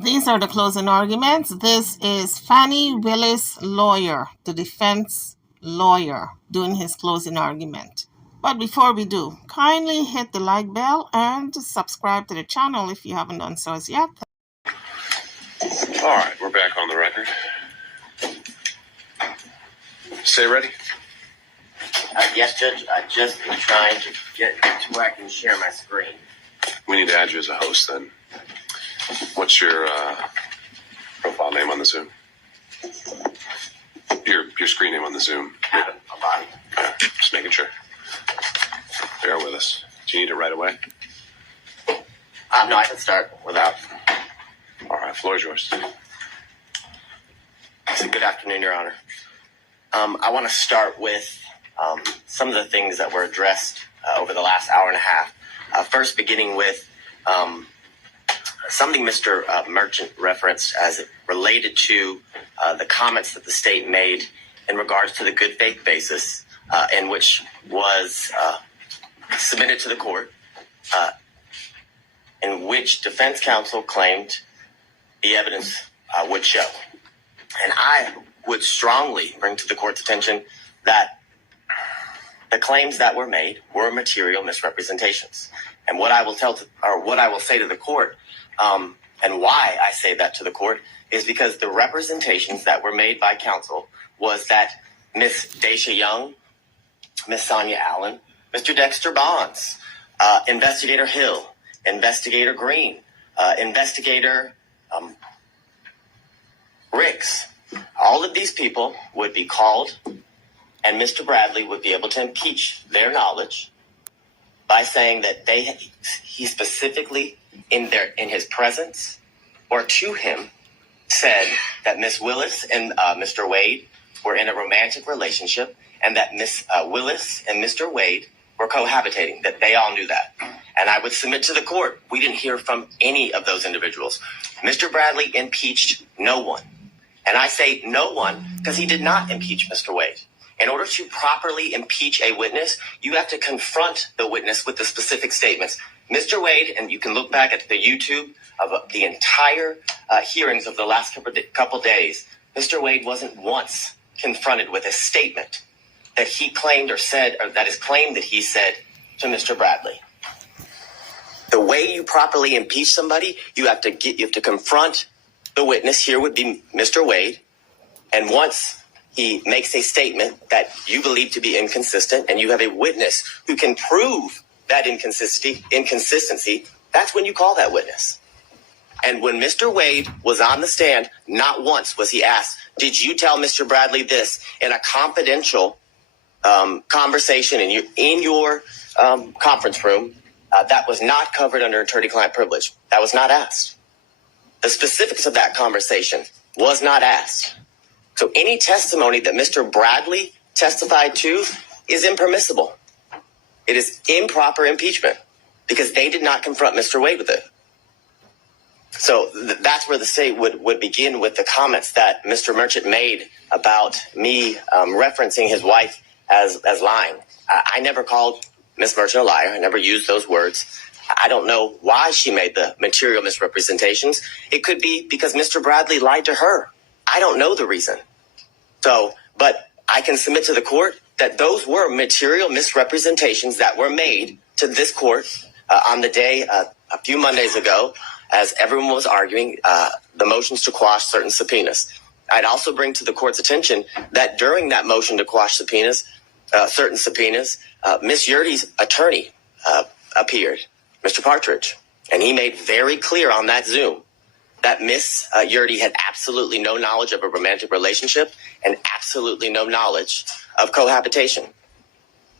These are the closing arguments. This is Fani, Willis, lawyer, the defense lawyer, doing his closing argument. But before we do, kindly hit the like bell and subscribe to the channel if you haven't done so as yet. All right, we're back on the record. Stay ready? Yes, Judge. I just been trying to get to where I can share my screen. We need to add you as a host then. What's your profile name on the Zoom? Your screen name on the Zoom? Kevin, Fani. Just making sure. Bear with us. Do you need it right away? No, I can start without. All right, floor is yours. So good afternoon, Your Honor. I want to start with some of the things that were addressed over the last hour and a half. First, beginning with something Mr. Merchant referenced as it related to the comments that the state made in regards to the good faith basis, in which was submitted to the court, in which defense counsel claimed the evidence would show. And I would strongly bring to the court's attention that the claims that were made were material misrepresentations. And what I will say to the court, and why I say that to the court, is because the representations that were made by counsel was that Miss Daisha Young, Miss Sonia Allen, Mr. Dexter Bonds, Investigator Hill, Investigator Green, Investigator Riggs, all of these people would be called, and Mr. Bradley would be able to impeach their knowledge by saying that he specifically in his presence or to him said that Miss Willis and Mr. Wade were in a romantic relationship, and that Miss Willis and Mr. Wade were cohabitating, that they all knew that. And I would submit to the court, we didn't hear from any of those individuals. Mr. Bradley impeached no one. And I say no one because he did not impeach Mr. Wade. In order to properly impeach a witness, you have to confront the witness with the specific statements. Mr. Wade, and you can look back at the YouTube of the entire hearings of the last couple days, Mr. Wade wasn't once confronted with a statement that he claimed or said, or that is claimed that he said to Mr. Bradley. The way you properly impeach somebody, you have to confront the witness. Here would be Mr. Wade, and once he makes a statement that you believe to be inconsistent, and you have a witness who can prove that inconsistency, that's when you call that witness. And when Mr. Wade was on the stand, not once was he asked, did you tell Mr. Bradley this in a confidential conversation in your conference room that was not covered under attorney-client privilege? That was not asked. The specifics of that conversation was not asked. So any testimony that Mr. Bradley testified to is impermissible. It is improper impeachment because they did not confront Mr. Wade with it. So that's where the state would begin with the comments that Mr. Merchant made about me referencing his wife as lying. I never called Miss Merchant a liar. I never used those words. I don't know why she made the material misrepresentations. It could be because Mr. Bradley lied to her. I don't know the reason. So, but I can submit to the court that those were material misrepresentations that were made to this court on the day a few Mondays ago, as everyone was arguing the motions to quash certain subpoenas. I'd also bring to the court's attention that during that motion to quash subpoenas, certain subpoenas, Miss Yurdy's attorney appeared, Mr. Partridge, and he made very clear on that Zoom that Miss Yurdy had absolutely no knowledge of a romantic relationship and absolutely no knowledge of cohabitation.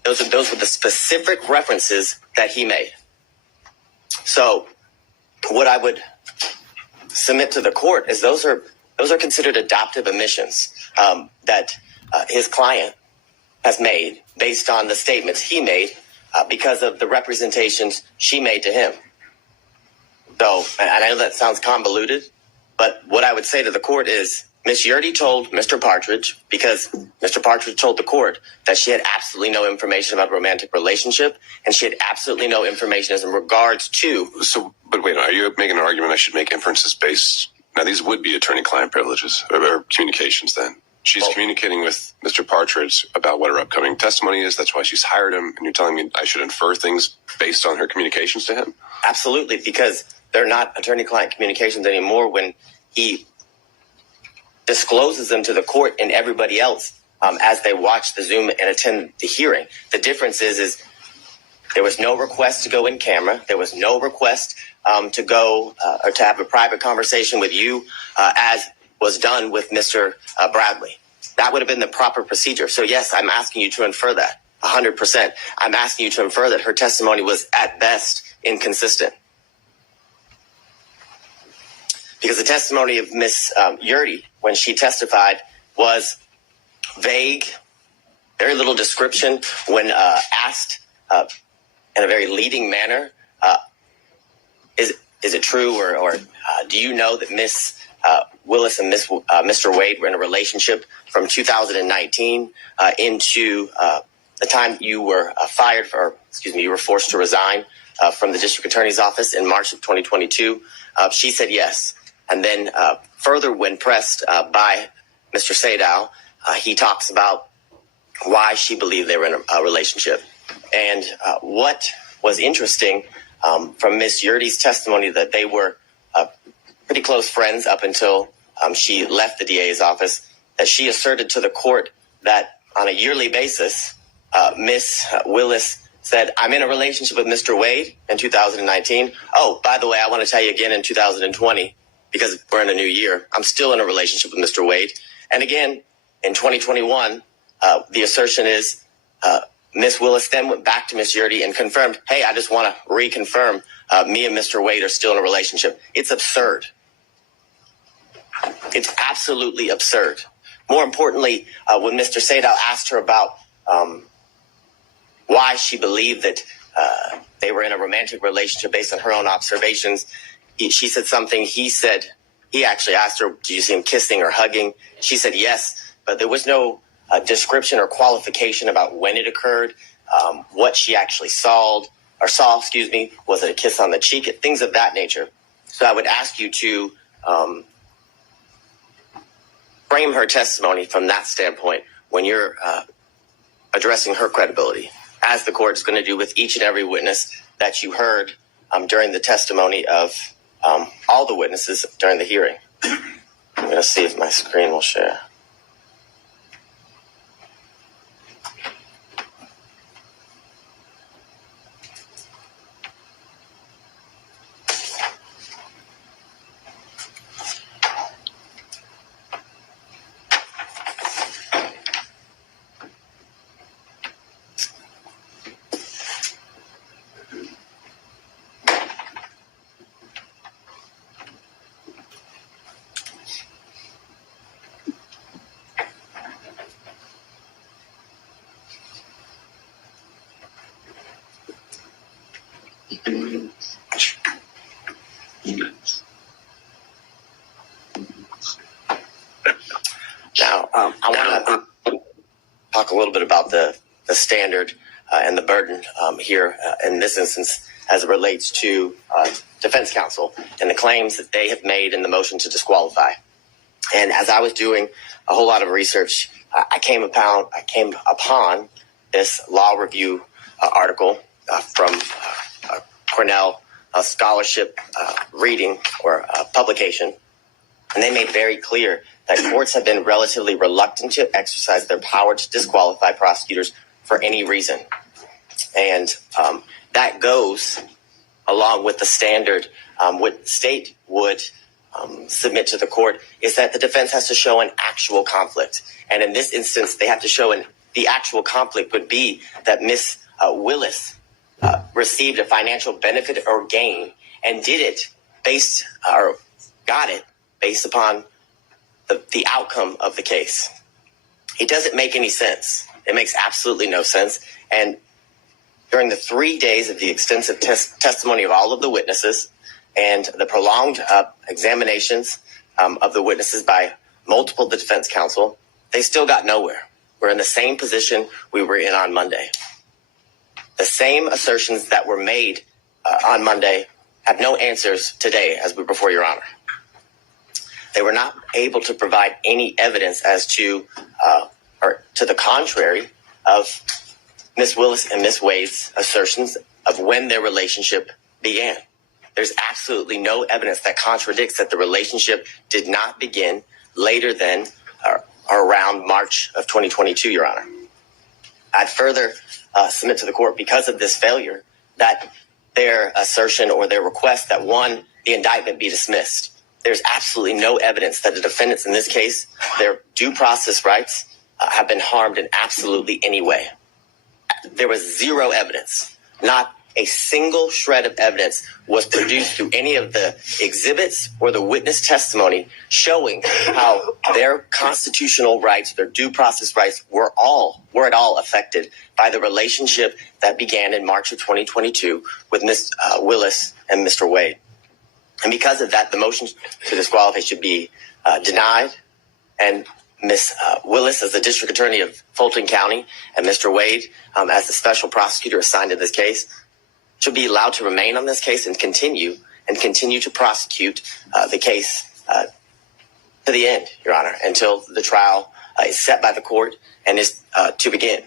Those were the specific references that he made. So what I would submit to the court is those are considered adoptive admissions that his client has made based on the statements he made because of the representations she made to him. So, and I know that sounds convoluted, but what I would say to the court is Miss Yurdy told Mr. Partridge, because Mr. Partridge told the court that she had absolutely no information about a romantic relationship, and she had absolutely no information as in regards to. So, but wait, are you making an argument I should make inferences based? Now, these would be attorney-client privileges or communications then. She's communicating with Mr. Partridge about what her upcoming testimony is. That's why she's hired him. And you're telling me I should infer things based on her communications to him? Absolutely, because they're not attorney-client communications anymore when he discloses them to the court and everybody else as they watch the Zoom and attend the hearing. The difference is there was no request to go in camera. There was no request to go or to have a private conversation with you as was done with Mr. Bradley. That would have been the proper procedure. So yes, I'm asking you to infer that 100%. I'm asking you to infer that her testimony was at best inconsistent. Because the testimony of Miss Yurdy, when she testified, was vague, very little description. When asked in a very leading manner, is it true, or do you know that Miss Willis and Mr. Wade were in a relationship from 2019 into the time you were you were forced to resign from the district attorney's office in March of 2022? She said yes. And then further, when pressed by Mr. Sadow, he talks about why she believed they were in a relationship. And what was interesting from Miss Yurdy's testimony, that they were pretty close friends up until she left the DA's office, that she asserted to the court that on a yearly basis, Miss Willis said, I'm in a relationship with Mr. Wade in 2019. Oh, by the way, I want to tell you again in 2020, because we're in a new year, I'm still in a relationship with Mr. Wade. And again, in 2021, the assertion is Miss Willis then went back to Miss Yurdy and confirmed, hey, I just want to reconfirm me and Mr. Wade are still in a relationship. It's absurd. It's absolutely absurd. More importantly, when Mr. Sadow asked her about why she believed that they were in a romantic relationship based on her own observations, she said something. He actually asked her, do you see him kissing or hugging? She said yes, but there was no description or qualification about when it occurred, what she actually saw, was it a kiss on the cheek, things of that nature. So I would ask you to frame her testimony from that standpoint when you're addressing her credibility, as the court is going to do with each and every witness that you heard during the testimony of all the witnesses during the hearing. I'm going to see if my screen will share. Now, I want to talk a little bit about the standard and the burden here in this instance as it relates to defense counsel and the claims that they have made in the motion to disqualify. And as I was doing a whole lot of research, I came upon this law review article from Cornell scholarship reading or publication. And they made very clear that courts have been relatively reluctant to exercise their power to disqualify prosecutors for any reason. And that goes along with the standard. What the state would submit to the court is that the defense has to show an actual conflict. And in this instance, they have to show the actual conflict would be that Miss Willis received a financial benefit or gain and got it based upon the outcome of the case. It doesn't make any sense. It makes absolutely no sense. And during the 3 days of the extensive testimony of all of the witnesses and the prolonged examinations of the witnesses by multiple defense counsel, they still got nowhere. We're in the same position we were in on Monday. The same assertions that were made on Monday have no answers today as we before Your Honor. They were not able to provide any evidence as to, or to the contrary of Ms. Willis and Ms. Wade's assertions of when their relationship began. There's absolutely no evidence that contradicts that the relationship did not begin later than or around March of 2022, Your Honor. I'd further submit to the court, because of this failure, that their assertion or their request that, one, the indictment be dismissed. There's absolutely no evidence that the defendants in this case, their due process rights have been harmed in absolutely any way. There was zero evidence. Not a single shred of evidence was produced through any of the exhibits or the witness testimony showing how their constitutional rights, their due process rights were at all affected by the relationship that began in March of 2022 with Ms. Willis and Mr. Wade. And because of that, the motion to disqualify should be denied. And Ms. Willis, as the district attorney of Fulton County, and Mr. Wade, as the special prosecutor assigned to this case, should be allowed to remain on this case and continue to prosecute the case to the end, Your Honor, until the trial is set by the court and is to begin.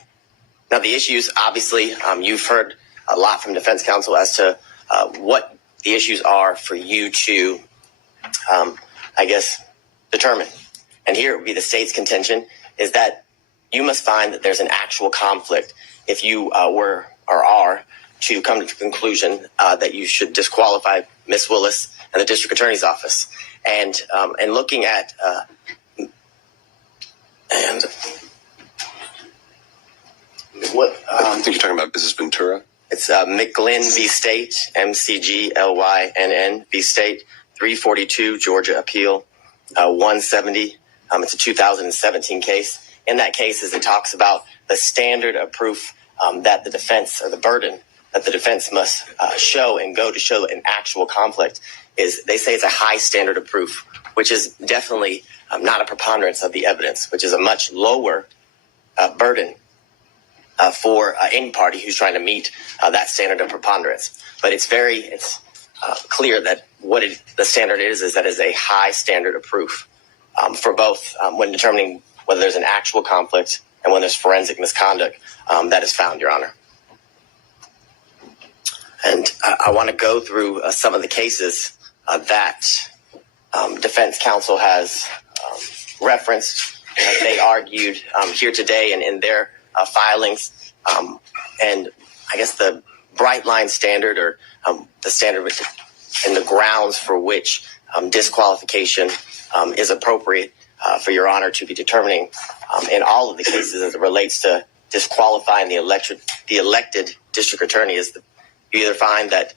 Now, the issues, obviously, you've heard a lot from defense counsel as to what the issues are for you to, determine. And here would be the state's contention is that you must find that there's an actual conflict if you were or are to come to the conclusion that you should disqualify Ms. Willis and the district attorney's office. And looking at I think you're talking about Mrs. Ventura. It's McGlynn v. State, McGlynn v. State, 342 Georgia Appeal 170. It's a 2017 case. In that case, as it talks about the standard of proof that the defense, or the burden that the defense must show and go to show an actual conflict, is they say it's a high standard of proof, which is definitely not a preponderance of the evidence, which is a much lower burden for any party who's trying to meet that standard of preponderance. But it's clear that the standard is that is a high standard of proof for both when determining whether there's an actual conflict and when there's forensic misconduct that is found, Your Honor. And I want to go through some of the cases that defense counsel has referenced. They argued here today and in their filings. And I guess the bright line standard, or the standard and the grounds for which disqualification is appropriate for Your Honor to be determining in all of the cases as it relates to disqualifying the elected district attorney is you either find that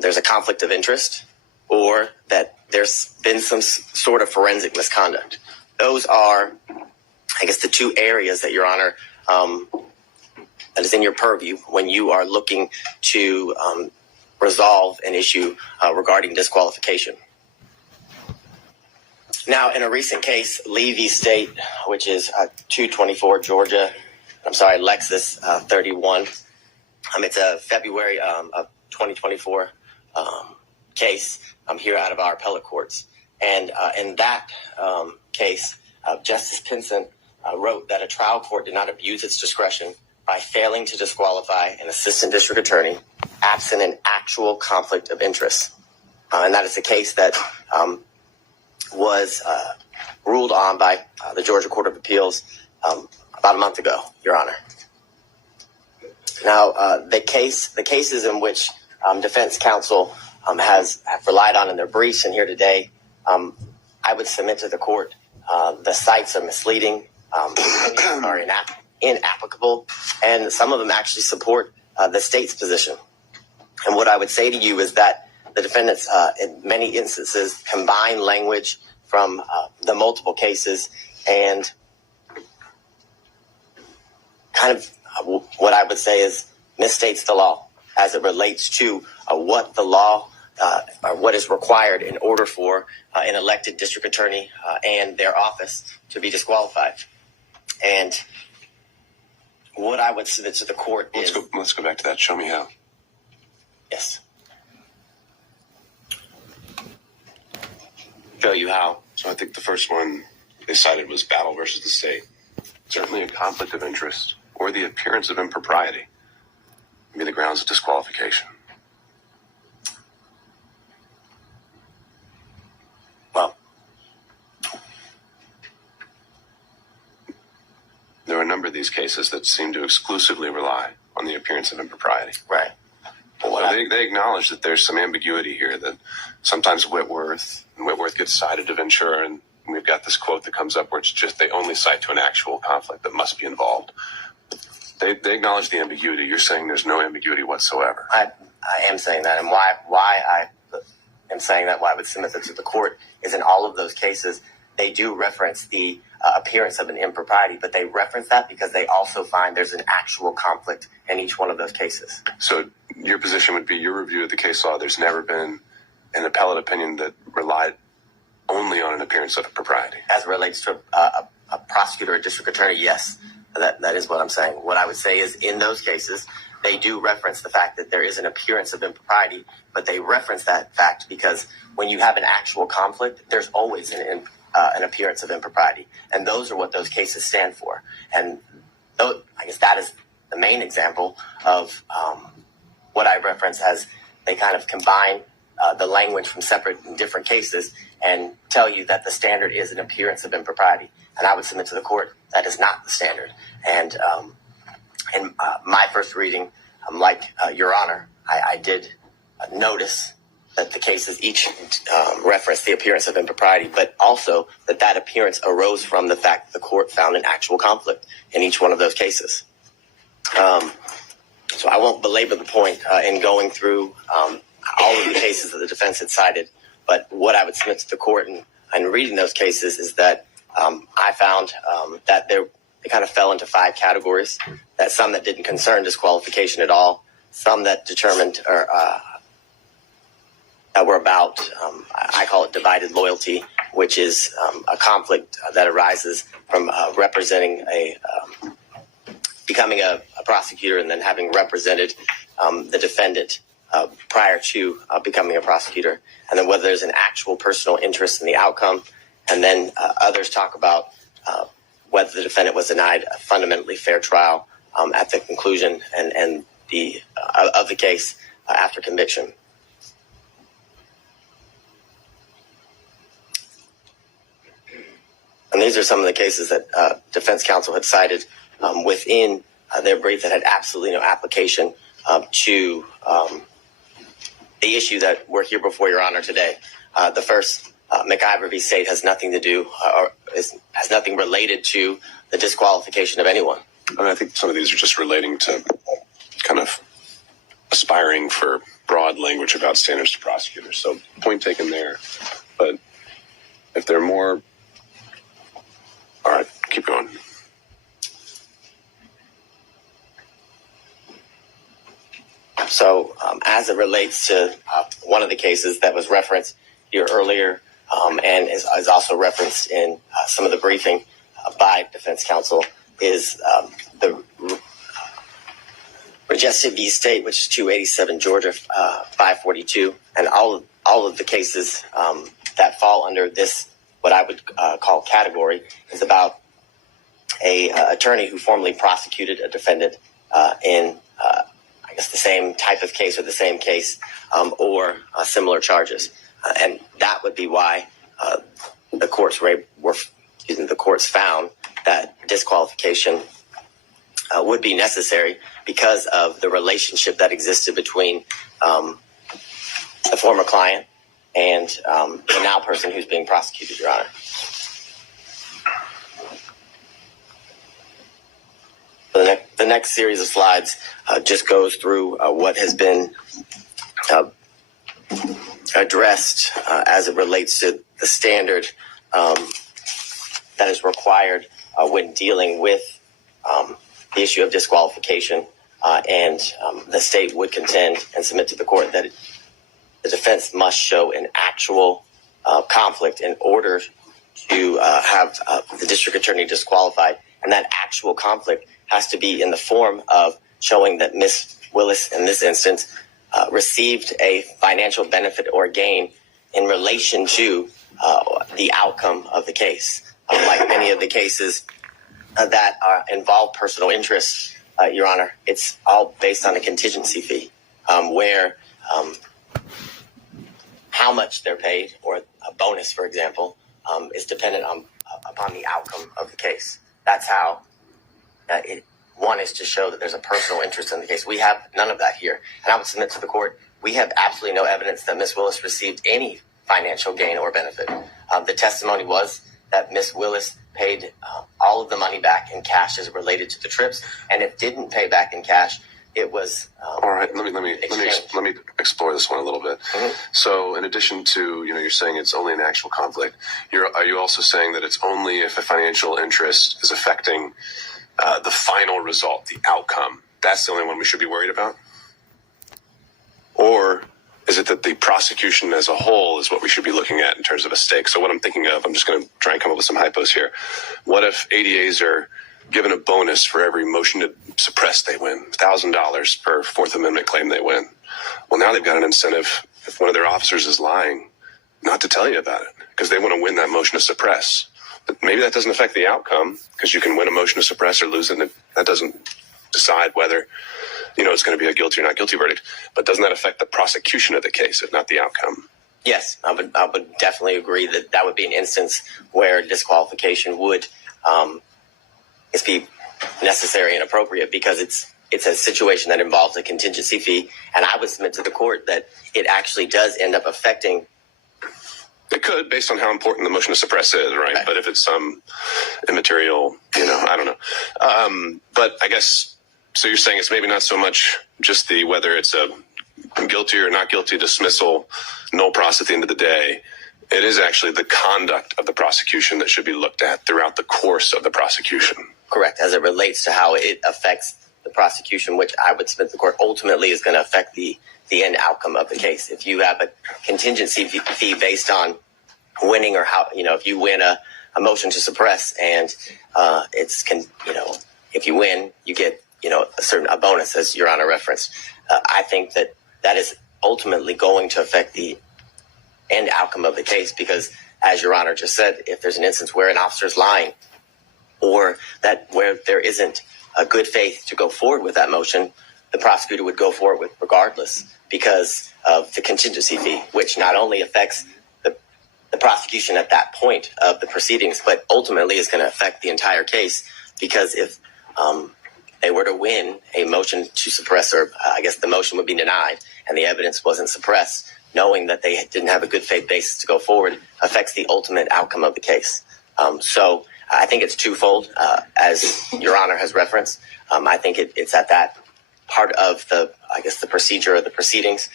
there's a conflict of interest or that there's been some sort of forensic misconduct. Those are, I guess, the two areas that, Your Honor, that is in your purview when you are looking to resolve an issue regarding disqualification. Now, in a recent case, Lee v. State, which is 224 Georgia, Lexus 31. It's a February of 2024 case here out of our appellate courts. And in that case, Justice Pinson wrote that a trial court did not abuse its discretion by failing to disqualify an assistant district attorney absent an actual conflict of interest. And that is the case that was ruled on by the Georgia Court of Appeals about a month ago, Your Honor. Now, the cases in which defense counsel have relied on in their briefs and here today, I would submit to the court the cites are misleading, are inapplicable, and some of them actually support the state's position. And what I would say to you is that the defendants, in many instances, combine language from the multiple cases and kind of what I would say is misstates the law as it relates to what the law or what is required in order for an elected district attorney and their office to be disqualified. And what I would submit to the court is... Let's go back to that. Show me how. Yes. Show you how. So I think the first one they cited was battle versus the state. Certainly a conflict of interest or the appearance of impropriety would be the grounds of disqualification. Well, there are a number of these cases that seem to exclusively rely on the appearance of impropriety. right. Well, they acknowledge that there's some ambiguity here, that sometimes Whitworth gets cited to Ventura, and we've got this quote that comes up where it's just they only cite to an actual conflict that must be involved. They acknowledge the ambiguity. You're saying there's no ambiguity whatsoever. I am saying that, and why I am saying that, why I would submit that to the court, is in all of those cases, they do reference the appearance of an impropriety, but they reference that because they also find there's an actual conflict in each one of those cases. So your position would be, your review of the case law, there's never been an appellate opinion that relied only on an appearance of propriety. As it relates to a prosecutor or district attorney, yes, that is what I'm saying. What I would say is, in those cases, they do reference the fact that there is an appearance of impropriety, but they reference that fact because when you have an actual conflict, there's always an appearance of impropriety. And those are what those cases stand for. And I guess that is the main example of what I reference as they kind of combine the language from separate and different cases and tell you that the standard is an appearance of impropriety. And I would submit to the court that is not the standard. And in my first reading, like Your Honor, I did notice that the cases each reference the appearance of impropriety, but also that appearance arose from the fact that the court found an actual conflict in each one of those cases. So I won't belabor the point in going through all of the cases that the defense had cited, but what I would submit to the court in reading those cases is that I found that they kind of fell into 5 categories, that some that didn't concern disqualification at all, some that determined or that were about, I call it divided loyalty, which is a conflict that arises from representing becoming a prosecutor and then having represented the defendant prior to becoming a prosecutor, and then whether there's an actual personal interest in the outcome. And then others talk about whether the defendant was denied a fundamentally fair trial at the conclusion and of the case after conviction. And these are some of the cases that defense counsel had cited within their brief that had absolutely no application to the issue that we're here before Your Honor today. The first, McIver v. State, has nothing to do or has nothing related to the disqualification of anyone. I mean, I think some of these are just relating to kind of aspiring for broad language about standards to prosecutors. So point taken there. But if there are more... All right, keep going. So as it relates to one of the cases that was referenced here earlier and is also referenced in some of the briefing by defense counsel is the Regested v. State, which is 287 Georgia 542. And all of the cases that fall under this, what I would call category, is about a attorney who formerly prosecuted a defendant in I guess the same type of case or the same case or similar charges. And that would be why the courts found that disqualification would be necessary, because of the relationship that existed between the former client and the now person who's being prosecuted, Your Honor. The next series of slides just goes through what has been addressed as it relates to the standard that is required when dealing with the issue of disqualification, and the state would contend and submit to the court that the defense must show an actual conflict in order to have the district attorney disqualified. And that actual conflict has to be in the form of showing that Ms. Willis, in this instance, received a financial benefit or gain in relation to the outcome of the case. Like many of the cases that involve personal interests, Your Honor, it's all based on a contingency fee, where how much they're paid, or a bonus, for example, is dependent upon the outcome of the case. That's how one is to show that there's a personal interest in the case. We have none of that here. And I would submit to the court, we have absolutely no evidence that Ms. Willis received any financial gain or benefit. The testimony was that Ms. Willis paid all of the money back in cash as related to the trips, and if didn't pay back in cash, it was all right. Let me explore this one a little bit. Mm-hmm. So, in addition to you're saying it's only an actual conflict. Are you also saying that it's only if a financial interest is affecting the final result, the outcome? That's the only one we should be worried about, or is it that the prosecution as a whole is what we should be looking at in terms of a stake? So what I'm thinking of, I'm just going to try and come up with some hypos here. What if ADAs are given a bonus for every motion to suppress they win, $1,000 per Fourth Amendment claim they win? Well, now they've got an incentive, if one of their officers is lying, not to tell you about it, because they want to win that motion to suppress. But maybe that doesn't affect the outcome, because you can win a motion to suppress or lose it, and that doesn't decide whether it's going to be a guilty or not guilty verdict. But doesn't that affect the prosecution of the case, if not the outcome? Yes, I would definitely agree that would be an instance where disqualification would be necessary and appropriate, because it's a situation that involves a contingency fee. And I would submit to the court that it actually does end up affecting. It could, based on how important the motion to suppress is, right? But if it's some immaterial, I don't know. But I guess, so you're saying it's maybe not so much just whether it's a guilty or not guilty dismissal, no pros at the end of the day. It is actually the conduct of the prosecution that should be looked at throughout the course of the prosecution. Correct, as it relates to how it affects the prosecution, which I would submit to the court ultimately is going to affect the end outcome of the case. If you have a contingency fee based on winning, or how, if you win a motion to suppress and if you win, you get, a bonus, as Your Honor referenced. I think that is ultimately going to affect the end outcome of the case, because, as Your Honor just said, if there's an instance where an officer is lying, or where there isn't a good faith to go forward with that motion, the prosecutor would go forward with regardless, because of the contingency fee, which not only affects the prosecution at that point of the proceedings, but ultimately is going to affect the entire case, because if they were to win a motion to suppress, or I guess the motion would be denied and the evidence wasn't suppressed, knowing that they didn't have a good faith basis to go forward affects the ultimate outcome of the case. So I think it's twofold, as Your Honor has referenced. I think it's at that part of the procedure of the proceedings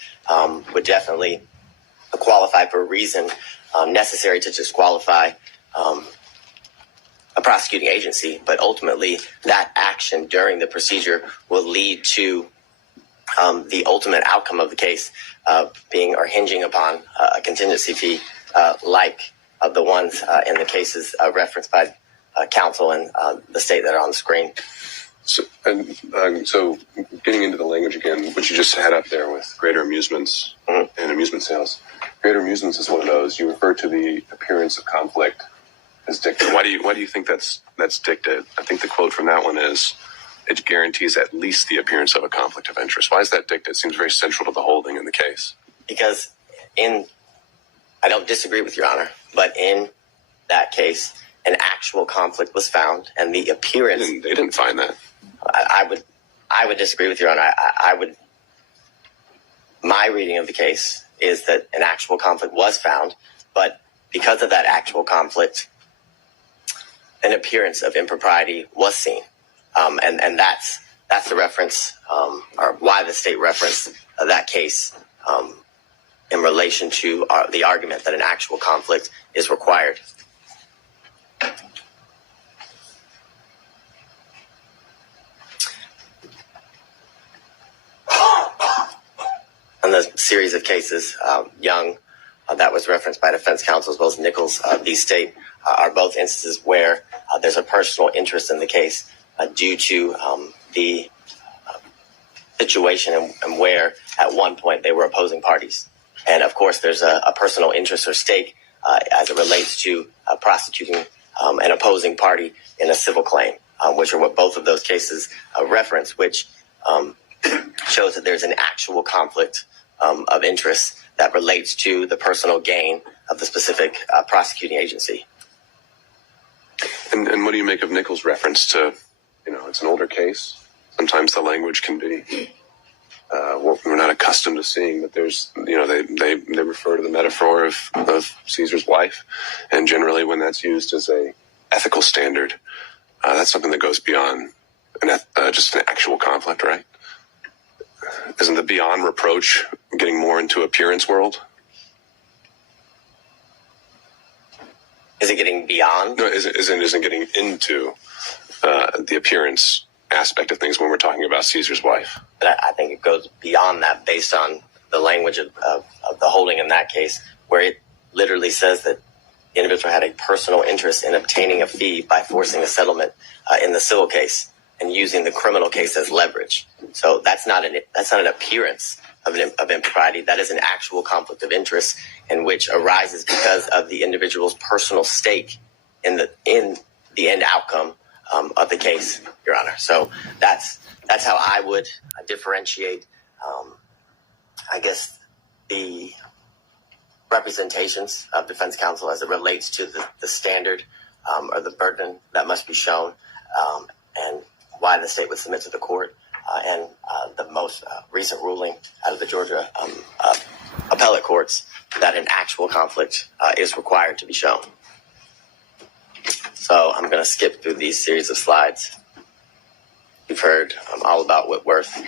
would definitely qualify for a reason necessary to disqualify a prosecuting agency, but ultimately that action during the procedure will lead to the ultimate outcome of the case being or hinging upon a contingency fee like the ones in the cases referenced by counsel and the state that are on the screen. So getting into the language again, which you just had up there with greater amusements and amusement sales. Greater amusements is one of those. You refer to the appearance of conflict as dicta. Why do you think that's dicta? I think the quote from that one is, it guarantees at least the appearance of a conflict of interest. Why is that dicta? It seems very central to the holding in the case. Because I don't disagree with Your Honor, but in that case, an actual conflict was found, and the appearance. They didn't find that. I would disagree with Your Honor. My reading of the case is that an actual conflict was found, but because of that actual conflict, an appearance of impropriety was seen. And that's the reference, or why the state referenced that case in relation to the argument that an actual conflict is required. On the series of cases, Young, that was referenced by defense counsel, as well as Nichols v. State, are both instances where there's a personal interest in the case due to the situation and where at one point they were opposing parties. And of course, there's a personal interest or stake as it relates to prosecuting an opposing party in a civil claim, which are what both of those cases reference, which shows that there's an actual conflict of interest that relates to the personal gain of the specific prosecuting agency. And what do you make of Nichols' reference to, it's an older case. Sometimes the language can be what we're not accustomed to seeing, but there's, they refer to the metaphor of Caesar's wife. And generally when that's used as a ethical standard, that's something that goes beyond just an actual conflict, right? Isn't the beyond reproach getting more into appearance world? Is it getting beyond? No, isn't getting into the appearance aspect of things when we're talking about Caesar's wife. But I think it goes beyond that based on the language of the holding in that case, where it literally says that the individual had a personal interest in obtaining a fee by forcing a settlement in the civil case and using the criminal case as leverage. So that's not an appearance of impropriety. That is an actual conflict of interest in which arises because of the individual's personal stake in the end outcome of the case, Your Honor. So that's how I would differentiate, I guess, the representations of defense counsel as it relates to the standard or the burden that must be shown, and why the state would submit to the court, and the most recent ruling out of the Georgia appellate courts that an actual conflict is required to be shown. So I'm going to skip through these series of slides. You've heard all about Whitworth.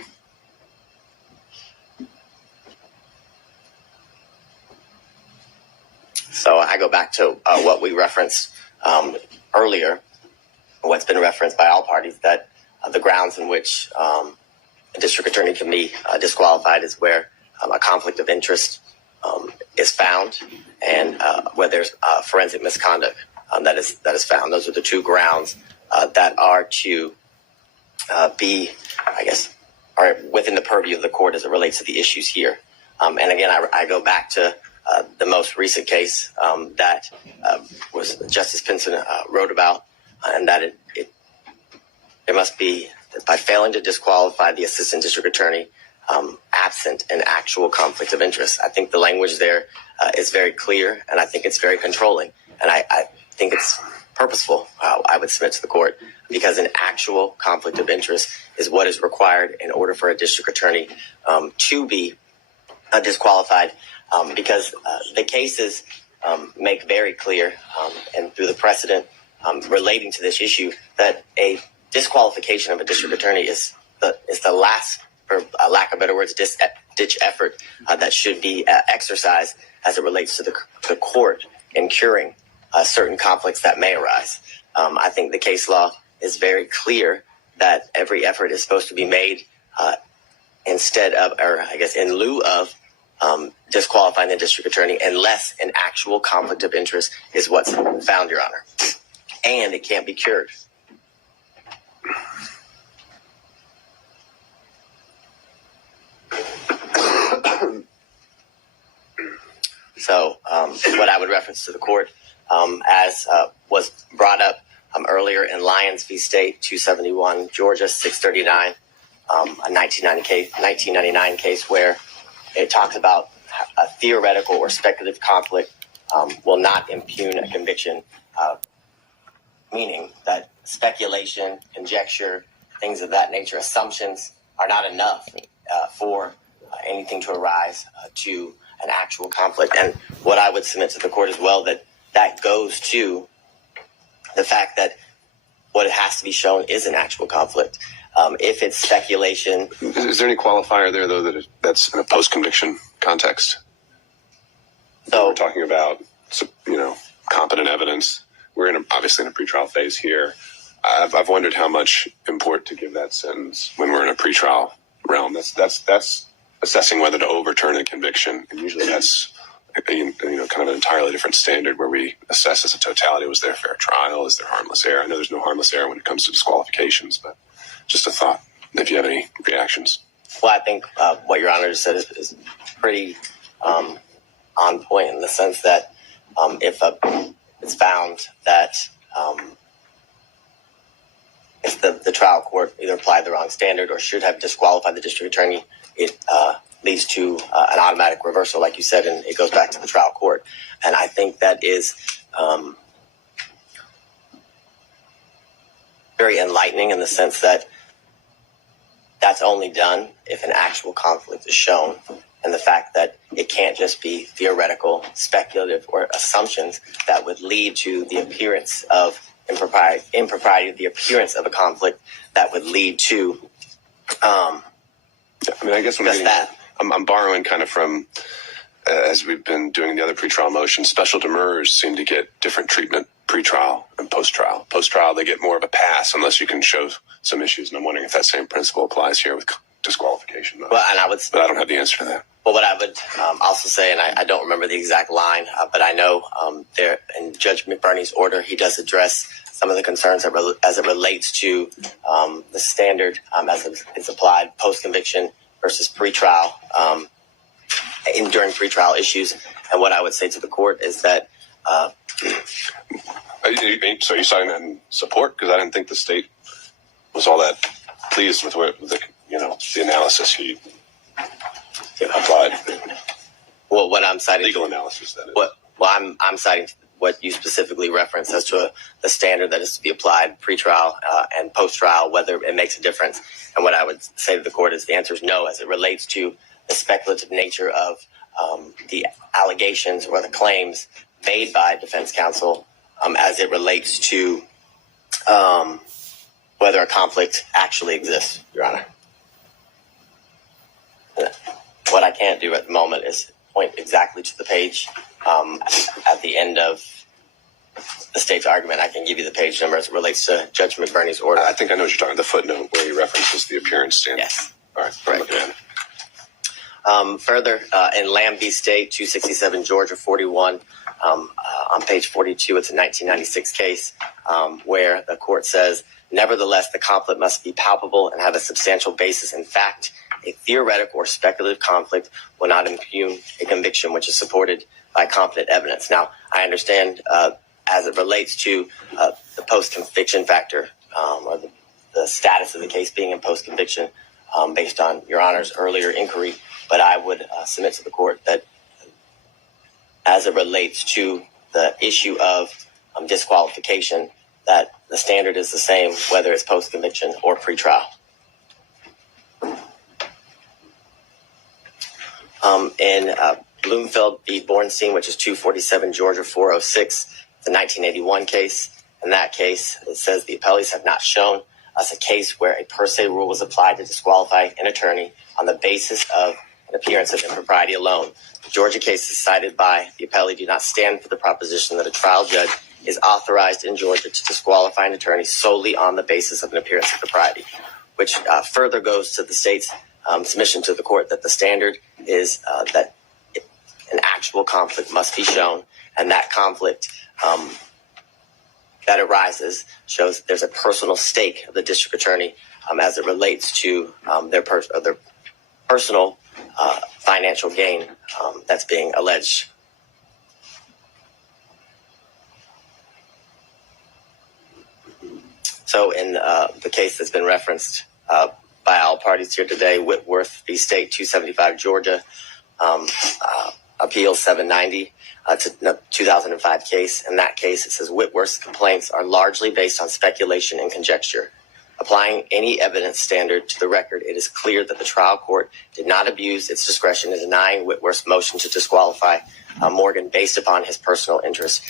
So I go back to what we referenced earlier, what's been referenced by all parties, that the grounds in which a district attorney can be disqualified is where a conflict of interest is found, and where there's forensic misconduct that is found. Those are the two grounds that are to be, I guess, are within the purview of the court as it relates to the issues here. And again, I go back to the most recent case that was Justice Pinson wrote about, and that it must be, by failing to disqualify the assistant district attorney absent an actual conflict of interest. I think the language there is very clear, and I think it's very controlling. And I think it's purposeful, I would submit to the court, because an actual conflict of interest is what is required in order for a district attorney to be disqualified, because the cases make very clear, and through the precedent relating to this issue, that a disqualification of a district attorney is the last, for lack of better words, ditch effort that should be exercised as it relates to the court in curing certain conflicts that may arise. I think the case law is very clear that every effort is supposed to be made instead of, or I guess in lieu of, disqualifying the district attorney unless an actual conflict of interest is what's found, Your Honor. And it can't be cured. So what I would reference to the court, as was brought up earlier in Lyons v. State, 271, Georgia, 639, a 1999 case where it talks about a theoretical or speculative conflict will not impugn a conviction, meaning that speculation, conjecture, things of that nature, assumptions are not enough for anything to arise to an actual conflict. And what I would submit to the court as well, that goes to the fact that what it has to be shown is an actual conflict. If it's speculation. Is there any qualifier there, though, that's in a post-conviction context? So we're talking about, competent evidence. We're obviously in a pretrial phase here. I've wondered how much import to give that sentence when we're in a pretrial realm. That's assessing whether to overturn a conviction. And usually that's kind of an entirely different standard where we assess as a totality, was there a fair trial? Is there harmless error? I know there's no harmless error when it comes to disqualifications, but just a thought, if you have any reactions. Well, I think what Your Honor just said is pretty on point in the sense that if it's found that if the trial court either applied the wrong standard or should have disqualified the district attorney, it leads to an automatic reversal, like you said, and it goes back to the trial court. And I think that is very enlightening in the sense that that's only done if an actual conflict is shown, and the fact that it can't just be theoretical, speculative, or assumptions that would lead to the appearance of impropriety, the appearance of a conflict that would lead to I guess I'm borrowing kind of from, as we've been doing the other pretrial motions, special demurrers seem to get different treatment pretrial and post-trial. Post-trial, they get more of a pass unless you can show some issues, and I'm wondering if that same principle applies here with disqualification. Well, and but I don't have the answer to that. Well, what I would also say, and I don't remember the exact line, but I know there in Judge McBurney's order, he does address some of the concerns as it relates to the standard as it's applied post-conviction versus pretrial during pretrial issues. And what I would say to the court is that. So you're citing that in support? Because I didn't think the state was all that pleased with the analysis he applied. Well, what I'm citing, legal analysis, that is. I'm citing what you specifically referenced as to the standard that is to be applied pretrial and post-trial, whether it makes a difference. And what I would say to the court is the answer is no, as it relates to the speculative nature of the allegations or the claims made by defense counsel as it relates to whether a conflict actually exists, Your Honor. What I can't do at the moment is point exactly to the page at the end of the state's argument. I can give you the page number as it relates to Judge McBurney's order. I think I know what you're talking about, the footnote where he references the appearance standard. Yes. All right, correct. Further, in Lamb v. State, 267 Georgia 41, on page 42, it's a 1996 case where the court says, nevertheless, the conflict must be palpable and have a substantial basis in fact. A theoretical or speculative conflict will not impugn a conviction which is supported by competent evidence. Now, I understand as it relates to the post-conviction factor or the status of the case being in post-conviction based on Your Honor's earlier inquiry, but I would submit to the court that as it relates to the issue of disqualification, that the standard is the same whether it's post-conviction or pretrial. In Bloomfield v. Bornstein, which is 247 Georgia 406, the 1981 case. In that case, it says the appellees have not shown us a case where a per se rule was applied to disqualify an attorney on the basis of an appearance of impropriety alone. The Georgia cases cited by the appellee do not stand for the proposition that a trial judge is authorized in Georgia to disqualify an attorney solely on the basis of an appearance of propriety, which further goes to the state's submission to the court that the standard is that an actual conflict must be shown, and that conflict that arises shows there's a personal stake of the district attorney as it relates to their personal financial gain that's being alleged. So in the case that's been referenced by all parties here today, Whitworth v. State, 275 Georgia, Appeal 790, it's a 2005 case. In that case, it says Whitworth's complaints are largely based on speculation and conjecture. Applying any evidence standard to the record, it is clear that the trial court did not abuse its discretion in denying Whitworth's motion to disqualify Morgan based upon his personal interest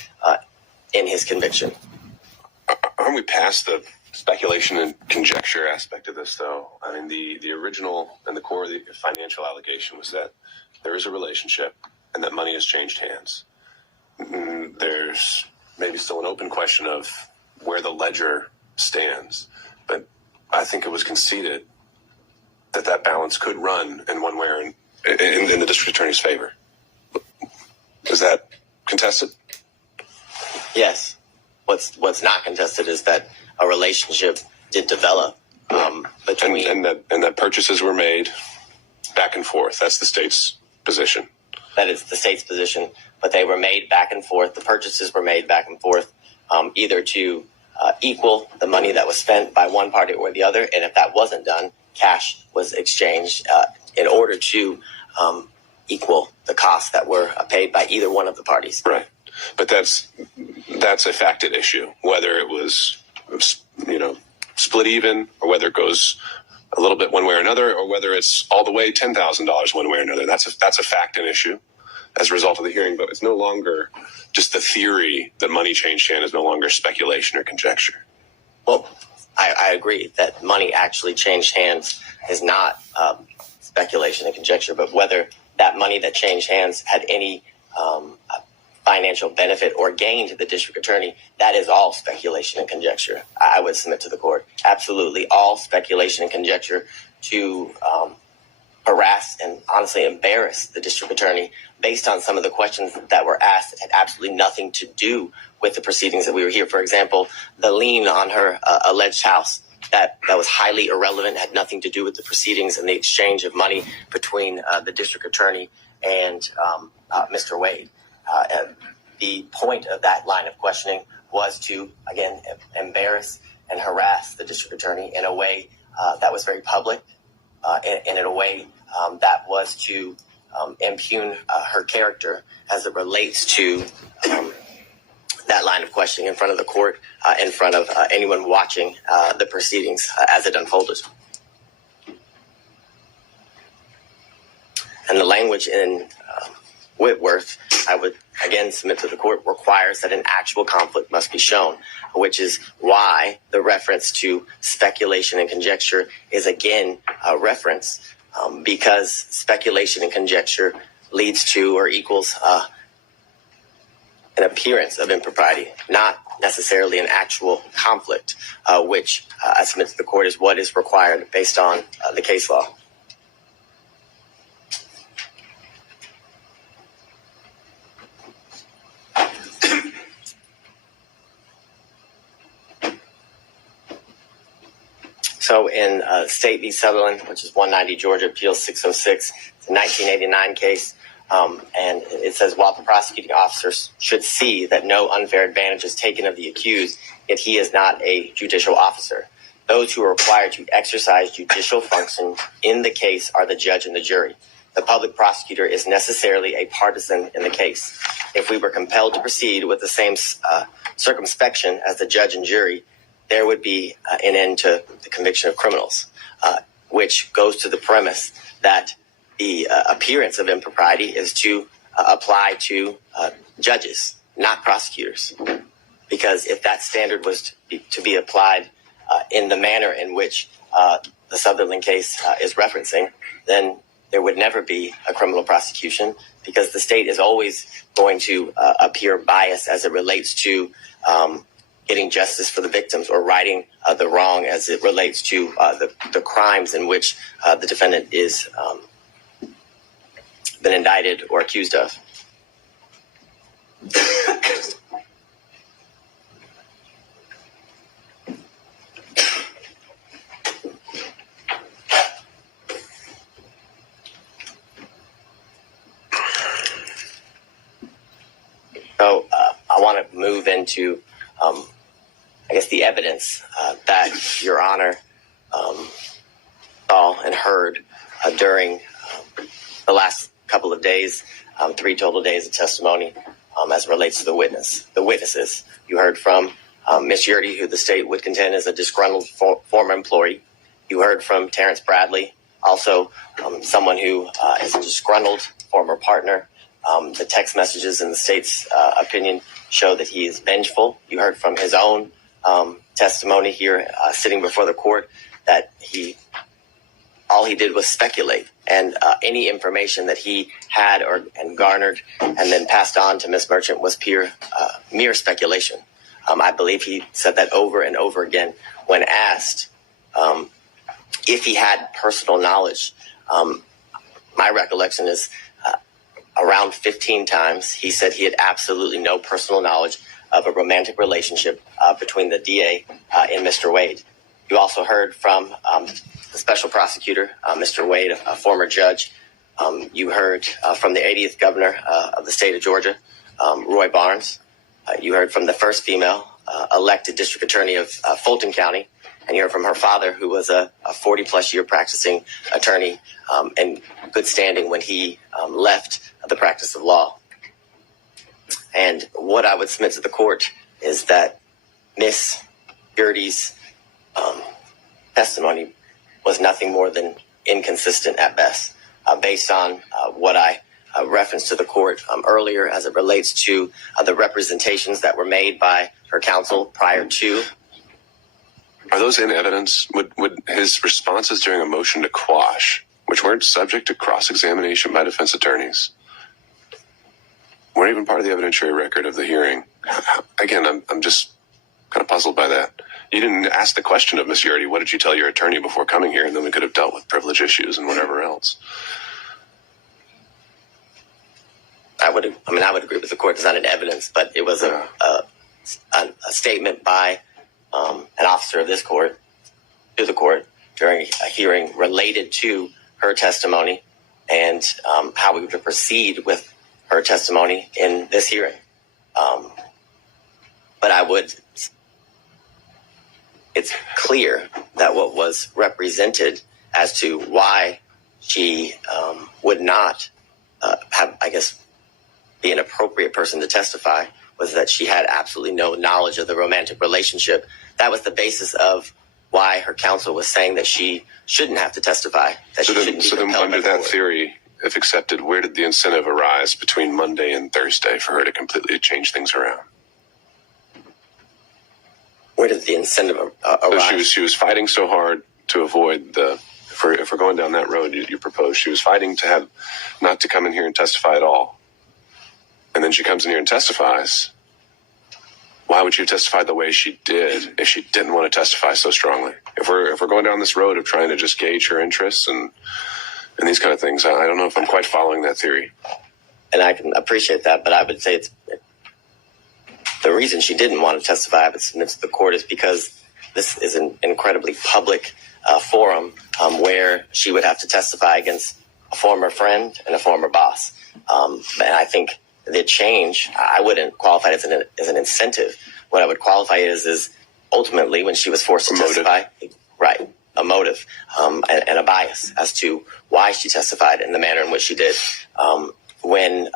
in his conviction. Aren't we past the speculation and conjecture aspect of this, though? I mean, the original and the core of the financial allegation was that there is a relationship and that money has changed hands. There's maybe still an open question of where the ledger stands, but I think it was conceded that balance could run in one way or in the district attorney's favor. Is that contested? Yes. What's not contested is that a relationship did develop between and that purchases were made back and forth. That's the state's position. That is the state's position, but they were made back and forth. The purchases were made back and forth, either to equal the money that was spent by one party or the other, and if that wasn't done, cash was exchanged in order to equal the costs that were paid by either one of the parties. Right, but that's a facted issue, whether it was split even, or whether it goes a little bit one way or another, or whether it's all the way $10,000 one way or another. That's a fact and issue as a result of the hearing, but it's no longer just the theory that money changed hands is no longer speculation or conjecture. Well, I agree that money actually changed hands is not speculation and conjecture, but whether that money that changed hands had any financial benefit or gain to the district attorney, that is all speculation and conjecture. I would submit to the court. Absolutely all speculation and conjecture to harass and honestly embarrass the district attorney based on some of the questions that were asked that had absolutely nothing to do with the proceedings that we were here. For example, the lien on her alleged house, that was highly irrelevant, had nothing to do with the proceedings and the exchange of money between the district attorney and Mr. Wade. The point of that line of questioning was to, again, embarrass and harass the district attorney in a way that was very public, and in a way that was to impugn her character as it relates to that line of questioning in front of the court, in front of anyone watching the proceedings as it unfolded. And the language in Whitworth, I would again submit to the court, requires that an actual conflict must be shown, which is why the reference to speculation and conjecture is again a reference, because speculation and conjecture leads to or equals an appearance of impropriety, not necessarily an actual conflict, which I submit to the court is what is required based on the case law. So in State v. Sutherland, which is 190 Georgia Appeals 606, it's a 1989 case, and it says, while the prosecuting officers should see that no unfair advantage is taken of the accused, yet he is not a judicial officer. Those who are required to exercise judicial function in the case are the judge and the jury. The public prosecutor is necessarily a partisan in the case. If we were compelled to proceed with the same circumspection as the judge and jury, there would be an end to the conviction of criminals, which goes to the premise that the appearance of impropriety is to apply to judges, not prosecutors. Because if that standard was to be applied in the manner in which the Sutherland case is referencing, then there would never be a criminal prosecution, because the state is always going to appear biased as it relates to getting justice for the victims or righting the wrong as it relates to the crimes in which the defendant is been indicted or accused of. So I want to move into I guess the evidence that Your Honor saw and heard during the last couple of days, 3 total days of testimony as it relates to the witnesses. You heard from Ms. Yurdy, who the state would contend is a disgruntled former employee. You heard from Terrence Bradley, also someone who is a disgruntled former partner. The text messages in the state's opinion show that he is vengeful. You heard from his own testimony here sitting before the court that all he did was speculate, and any information that he had and garnered and then passed on to Ms. Merchant was mere speculation. I believe he said that over and over again when asked if he had personal knowledge. my recollection is around 15 times he said he had absolutely no personal knowledge of a romantic relationship between the DA and Mr. Wade. You also heard from the special prosecutor, Mr. Wade, a former judge. You heard from the 80th governor of the state of Georgia, Roy Barnes. You heard from the first female elected district attorney of Fulton County. And you heard from her father, who was a 40-plus year practicing attorney in good standing when he left the practice of law. And what I would submit to the court is that Miss Gertie's testimony was nothing more than inconsistent at best, based on what I referenced to the court earlier as it relates to the representations that were made by her counsel prior to. Are those in evidence? Would his responses during a motion to quash, which weren't subject to cross-examination by defense attorneys, weren't even part of the evidentiary record of the hearing? Again, I'm just kind of puzzled by that. You didn't ask the question of Ms. Gertie, what did you tell your attorney before coming here? And then we could have dealt with privilege issues and whatever else. I would agree with the court. It's not in evidence, but it was a statement by an officer of this court to the court during a hearing related to her testimony and how we would proceed with her testimony in this hearing. But it's clear that what was represented as to why she would not have, I guess, be an appropriate person to testify was that she had absolutely no knowledge of the romantic relationship. That was the basis of why her counsel was saying that she shouldn't have to testify. So then under that theory, if accepted, where did the incentive arise between Monday and Thursday for her to completely change things around? Where did the incentive arise? So she was fighting so hard to avoid the, if we're going down that road you proposed, she was fighting to have not to come in here and testify at all. And then she comes in here and testifies. Why would you testify the way she did if she didn't want to testify so strongly? If we're going down this road of trying to just gauge her interests and these kind of things, I don't know if I'm quite following that theory. And I can appreciate that, but I would say the reason she didn't want to testify, I would submit to the court, is because this is an incredibly public forum where she would have to testify against a former friend and a former boss. And I think the change, I wouldn't qualify it as an incentive. What I would qualify it is ultimately when she was forced to testify, right, a motive and a bias as to why she testified in the manner in which she did. When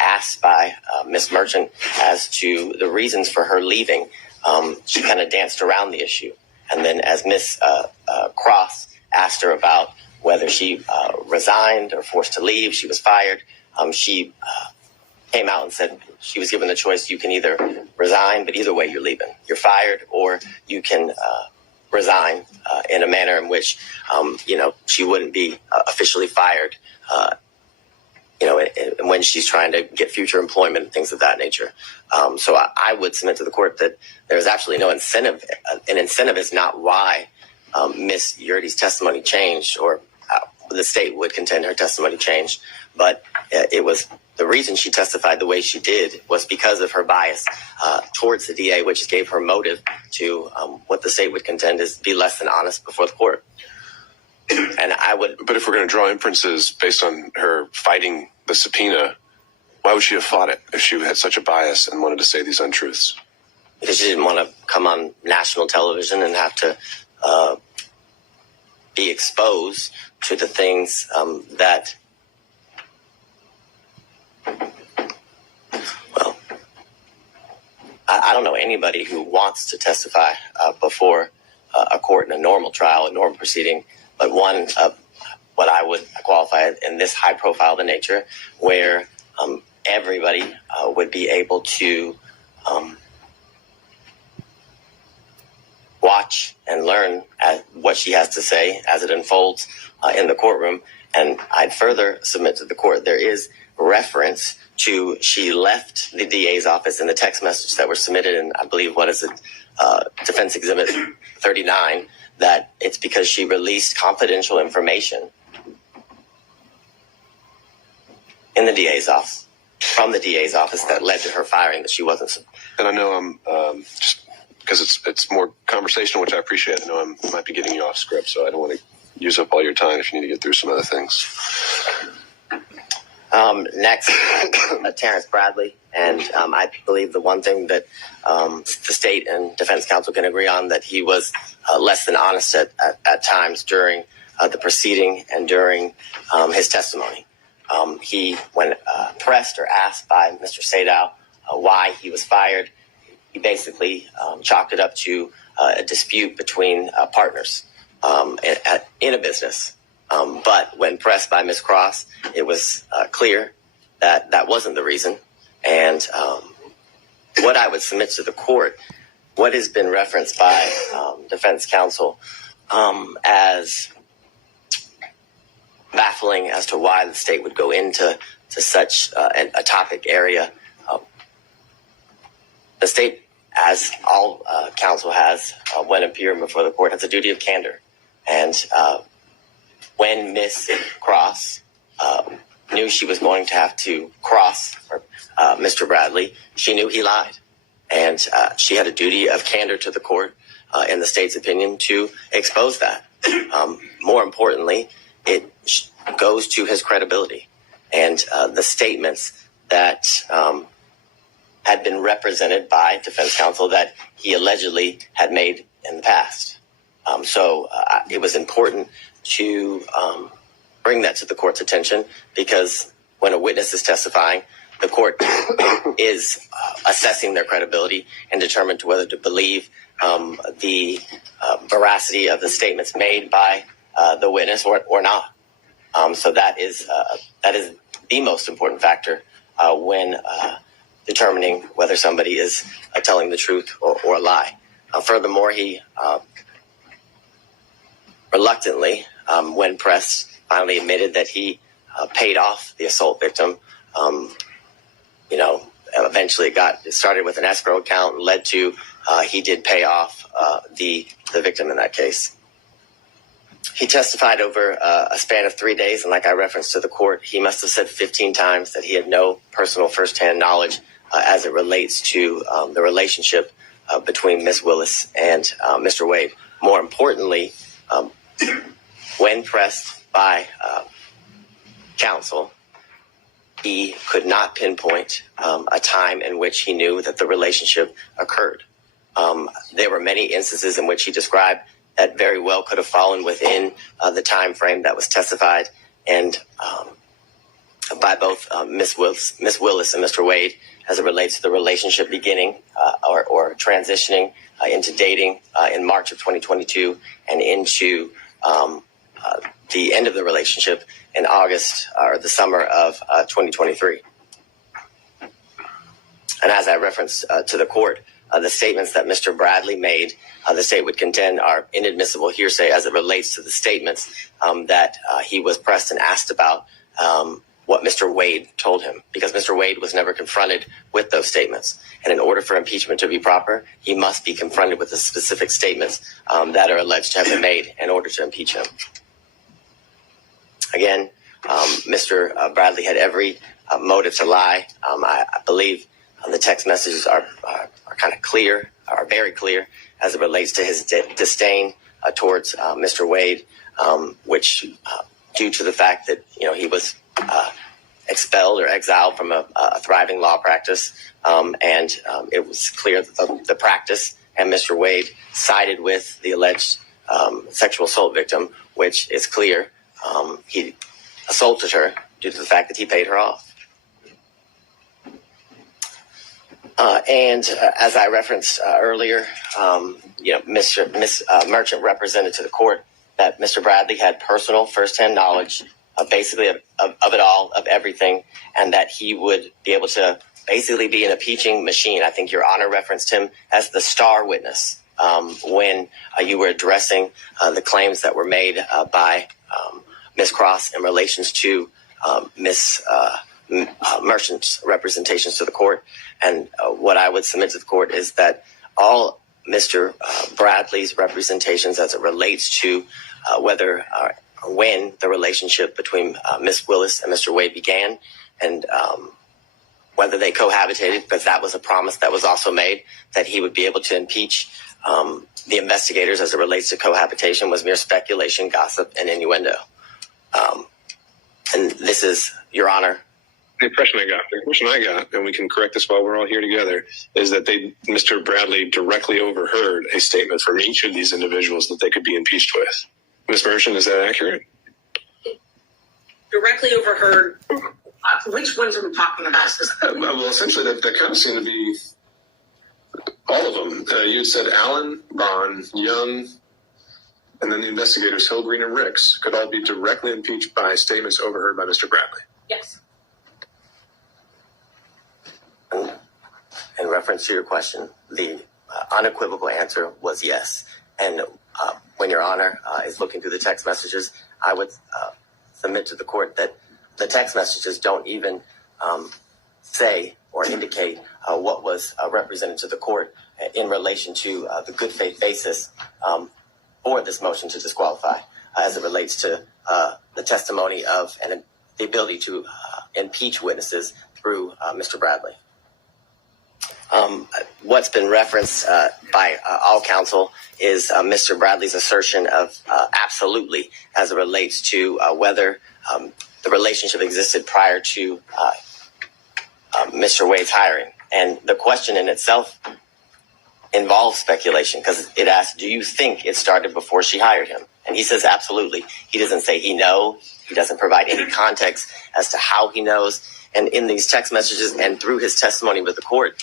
asked by Ms. Merchant as to the reasons for her leaving, she kind of danced around the issue. And then as Ms. Cross asked her about whether she resigned or forced to leave, she was fired, she came out and said she was given the choice: you can either resign, but either way you're leaving. You're fired, or you can resign in a manner in which, she wouldn't be officially fired, when she's trying to get future employment and things of that nature. So I would submit to the court that there's absolutely no incentive. An incentive is not why Ms. Gertie's testimony changed, or the state would contend her testimony changed. But it was the reason she testified the way she did was because of her bias towards the DA, which gave her motive to what the state would contend is be less than honest before the court. And I would. But if we're going to draw inferences based on her fighting the subpoena, why would she have fought it if she had such a bias and wanted to say these untruths? Because she didn't want to come on national television and have to be exposed to the things that. Well, I don't know anybody who wants to testify before a court in a normal trial, a normal proceeding, but one of what I would qualify in this high profile of nature, where everybody would be able to watch and learn what she has to say as it unfolds in the courtroom. And I'd further submit to the court there is reference to she left the DA's office in the text message that were submitted in, I believe, Defense Exhibit 39, that it's because she released confidential information in the DA's office, from the DA's office, that led to her firing, that she wasn't. And I know I'm just because it's more conversational, which I appreciate. I know I might be getting you off script, so I don't want to use up all your time if you need to get through some other things. Next, Terrence Bradley. And I believe the one thing that the state and defense counsel can agree on, that he was less than honest at times during the proceeding and during his testimony. When pressed or asked by Mr. Sadow why he was fired, he basically chalked it up to a dispute between partners in a business. But when pressed by Ms. Cross, it was clear that that wasn't the reason. And what I would submit to the court, what has been referenced by defense counsel as baffling as to why the state would go into such a topic area. The state, as all counsel has when appearing before the court, has a duty of candor. And when Ms. Cross knew she was going to have to cross Mr. Bradley, she knew he lied. And she had a duty of candor to the court, in the state's opinion, to expose that. More importantly, it goes to his credibility and the statements that had been represented by defense counsel that he allegedly had made in the past. So it was important to bring that to the court's attention, because when a witness is testifying, the court is assessing their credibility and determined to whether to believe the veracity of the statements made by the witness or not. So that is the most important factor when determining whether somebody is telling the truth or a lie. Furthermore, he reluctantly, when pressed, finally admitted that he paid off the assault victim. Eventually it started with an escrow account and led to he did pay off the victim in that case. He testified over a span of 3 days, and like I referenced to the court, he must have said 15 times that he had no personal firsthand knowledge as it relates to the relationship between Ms. Willis and Mr. Wade. More importantly, when pressed by counsel, he could not pinpoint a time in which he knew that the relationship occurred. There were many instances in which he described that very well could have fallen within the time frame that was testified and by both Ms. Willis and Mr. Wade, as it relates to the relationship beginning or transitioning into dating in March of 2022 and into the end of the relationship in August or the summer of 2023. And as I referenced to the court, the statements that Mr. Bradley made, the state would contend are inadmissible hearsay as it relates to the statements that he was pressed and asked about what Mr. Wade told him, because Mr. Wade was never confronted with those statements. And in order for impeachment to be proper, he must be confronted with the specific statements that are alleged to have been made in order to impeach him. Again, Mr. Bradley had every motive to lie. I believe the text messages are kind of clear, are very clear as it relates to his disdain towards Mr. Wade, which due to the fact that he was expelled or exiled from a thriving law practice, and it was clear that the practice and Mr. Wade sided with the alleged sexual assault victim, which is clear he assaulted her due to the fact that he paid her off. And as I referenced earlier, Miss Merchant represented to the court that Mr. Bradley had personal firsthand knowledge basically of it all, of everything, and that he would be able to basically be an impeaching machine. I think Your Honor referenced him as the star witness when you were addressing the claims that were made by Ms. Cross in relations to Ms. Merchant's representations to the court. And what I would submit to the court is that all Mr. Bradley's representations as it relates to whether or when the relationship between Ms. Willis and Mr. Wade began and whether they cohabitated, because that was a promise that was also made, that he would be able to impeach the investigators as it relates to cohabitation, was mere speculation, gossip, and innuendo. And this is, Your Honor. The impression I got, and we can correct this while we're all here together, is that Mr. Bradley directly overheard a statement from each of these individuals that they could be impeached with. Ms. Merchant, is that accurate? Directly overheard. Which ones are we talking about? Well, essentially, that kind of seemed to be all of them. You had said Allen, Bond, Young, and then the investigators, Hill, Green, and Ricks, could all be directly impeached by statements overheard by Mr. Bradley. Yes. In reference to your question, the unequivocal answer was yes. And when Your Honor is looking through the text messages, I would submit to the court that the text messages don't even say or indicate what was represented to the court in relation to the good faith basis for this motion to disqualify as it relates to the testimony of and the ability to impeach witnesses through Mr. Bradley. What's been referenced by all counsel is Mr. Bradley's assertion of absolutely as it relates to whether the relationship existed prior to Mr. Wade's hiring. And the question in itself involves speculation because it asks, do you think it started before she hired him? And he says absolutely. He doesn't say he knows. He doesn't provide any context as to how he knows. And in these text messages and through his testimony with the court,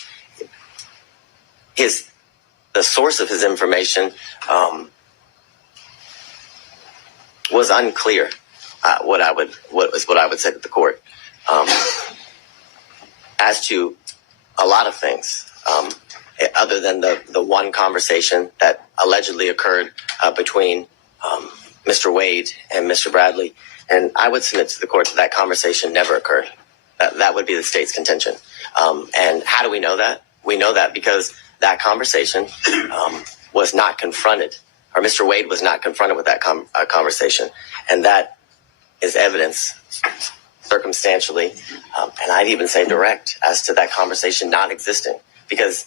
the source of his information was unclear. What I would say to the court as to a lot of things, other than the one conversation that allegedly occurred between Mr. Wade and Mr. Bradley, and I would submit to the court that conversation never occurred. That would be the state's contention. And how do we know that? We know that because that conversation was not confronted, or Mr. Wade was not confronted with that conversation. And that is evidence circumstantially, and I'd even say direct, as to that conversation not existing. Because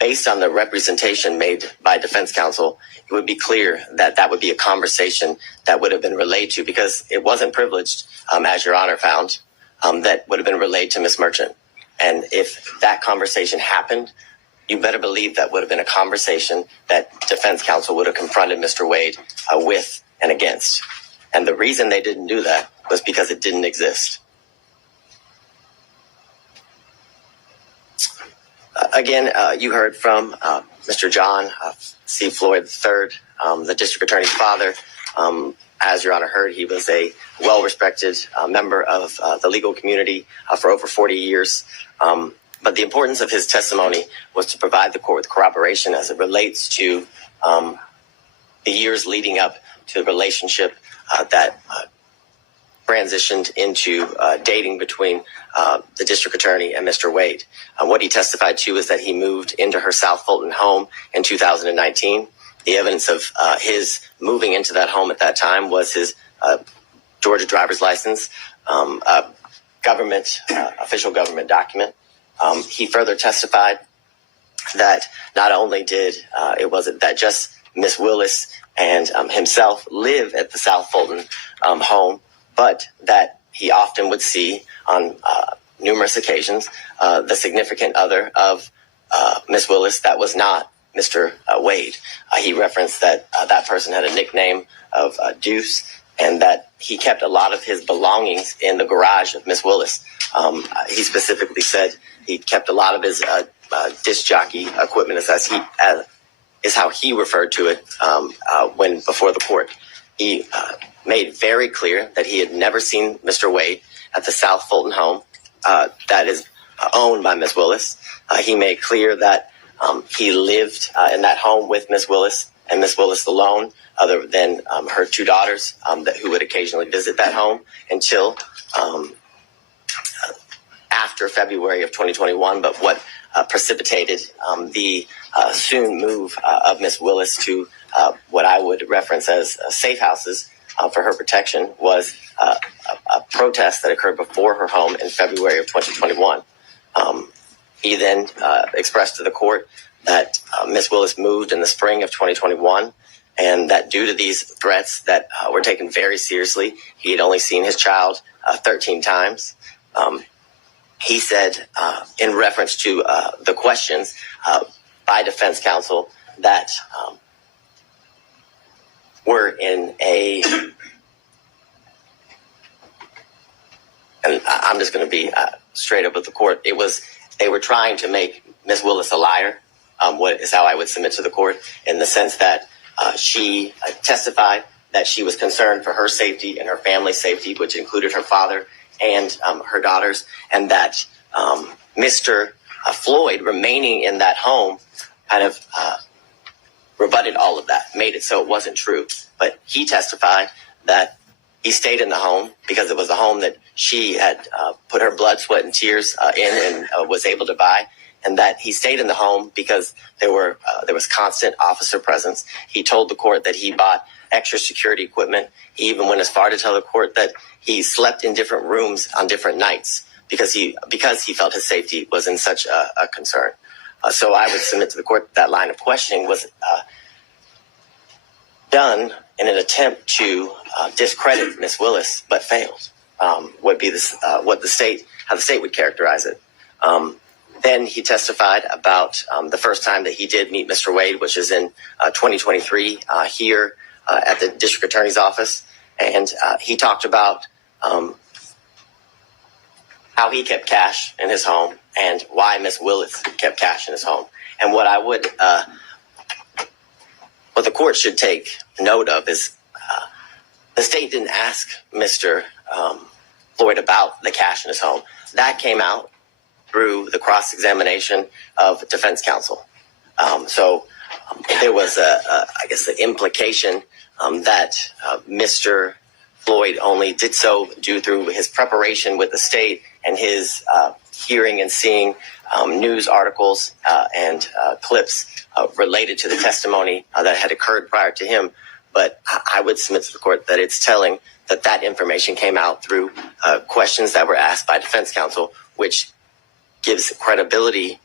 based on the representation made by defense counsel, it would be clear that that would be a conversation that would have been relayed to, because it wasn't privileged, as Your Honor found, that would have been relayed to Ms. Merchant. And if that conversation happened, you better believe that would have been a conversation that defense counsel would have confronted Mr. Wade with and against. And the reason they didn't do that was because it didn't exist. Again, you heard from Mr. John C. Floyd III, the district attorney's father. As Your Honor heard, he was a well-respected member of the legal community for over 40 years. But the importance of his testimony was to provide the court with corroboration as it relates to the years leading up to the relationship that transitioned into dating between the district attorney and Mr. Wade. What he testified to is that he moved into her South Fulton home in 2019. The evidence of his moving into that home at that time was his Georgia driver's license, official government document. He further testified that not only did it wasn't that just Miss Willis and himself live at the South Fulton home, but that he often would see on numerous occasions the significant other of Miss Willis that was not Mr. Wade. He referenced that that person had a nickname of Deuce, and that he kept a lot of his belongings in the garage of Miss Willis. He specifically said he kept a lot of his disc jockey equipment, is how he referred to it when before the court. He made very clear that he had never seen Mr. Wade at the South Fulton home that is owned by Miss Willis. He made clear that he lived in that home with Miss Willis and Miss Willis alone, other than her two daughters who would occasionally visit that home until after February of 2021. But what precipitated the soon move of Miss Willis to what I would reference as safe houses for her protection was a protest that occurred before her home in February of 2021. He then expressed to the court that Ms. Willis moved in the spring of 2021, and that due to these threats that were taken very seriously, he had only seen his child 13 times. He said, in reference to the questions by defense counsel that were in a, and I'm just going to be straight up with the court, they were trying to make Ms. Willis a liar, what is how I would submit to the court, in the sense that she testified that she was concerned for her safety and her family's safety, which included her father and her daughters, and that Mr. Floyd remaining in that home kind of rebutted all of that, made it so it wasn't true. But he testified that he stayed in the home because it was a home that she had put her blood, sweat, and tears in and was able to buy, and that he stayed in the home because there was constant officer presence. He told the court that he bought extra security equipment. He even went as far to tell the court that he slept in different rooms on different nights because he felt his safety was in such a concern. So I would submit to the court that line of questioning was done in an attempt to discredit Ms. Willis, but failed. Would be this how the state would characterize it. Then he testified about the first time that he did meet Mr. Wade, which is in 2023 here at the district attorney's office, and he talked about how he kept cash in his home and why Ms. Willis kept cash in his home. And what the court should take note of is the state didn't ask Mr. Floyd about the cash in his home. That came out through the cross-examination of defense counsel. So there was, I guess, the implication that Mr. Floyd only did so due through his preparation with the state and his hearing and seeing news articles and clips related to the testimony that had occurred prior to him. But I would submit to the court that it's telling that information came out through questions that were asked by defense counsel, which gives credibility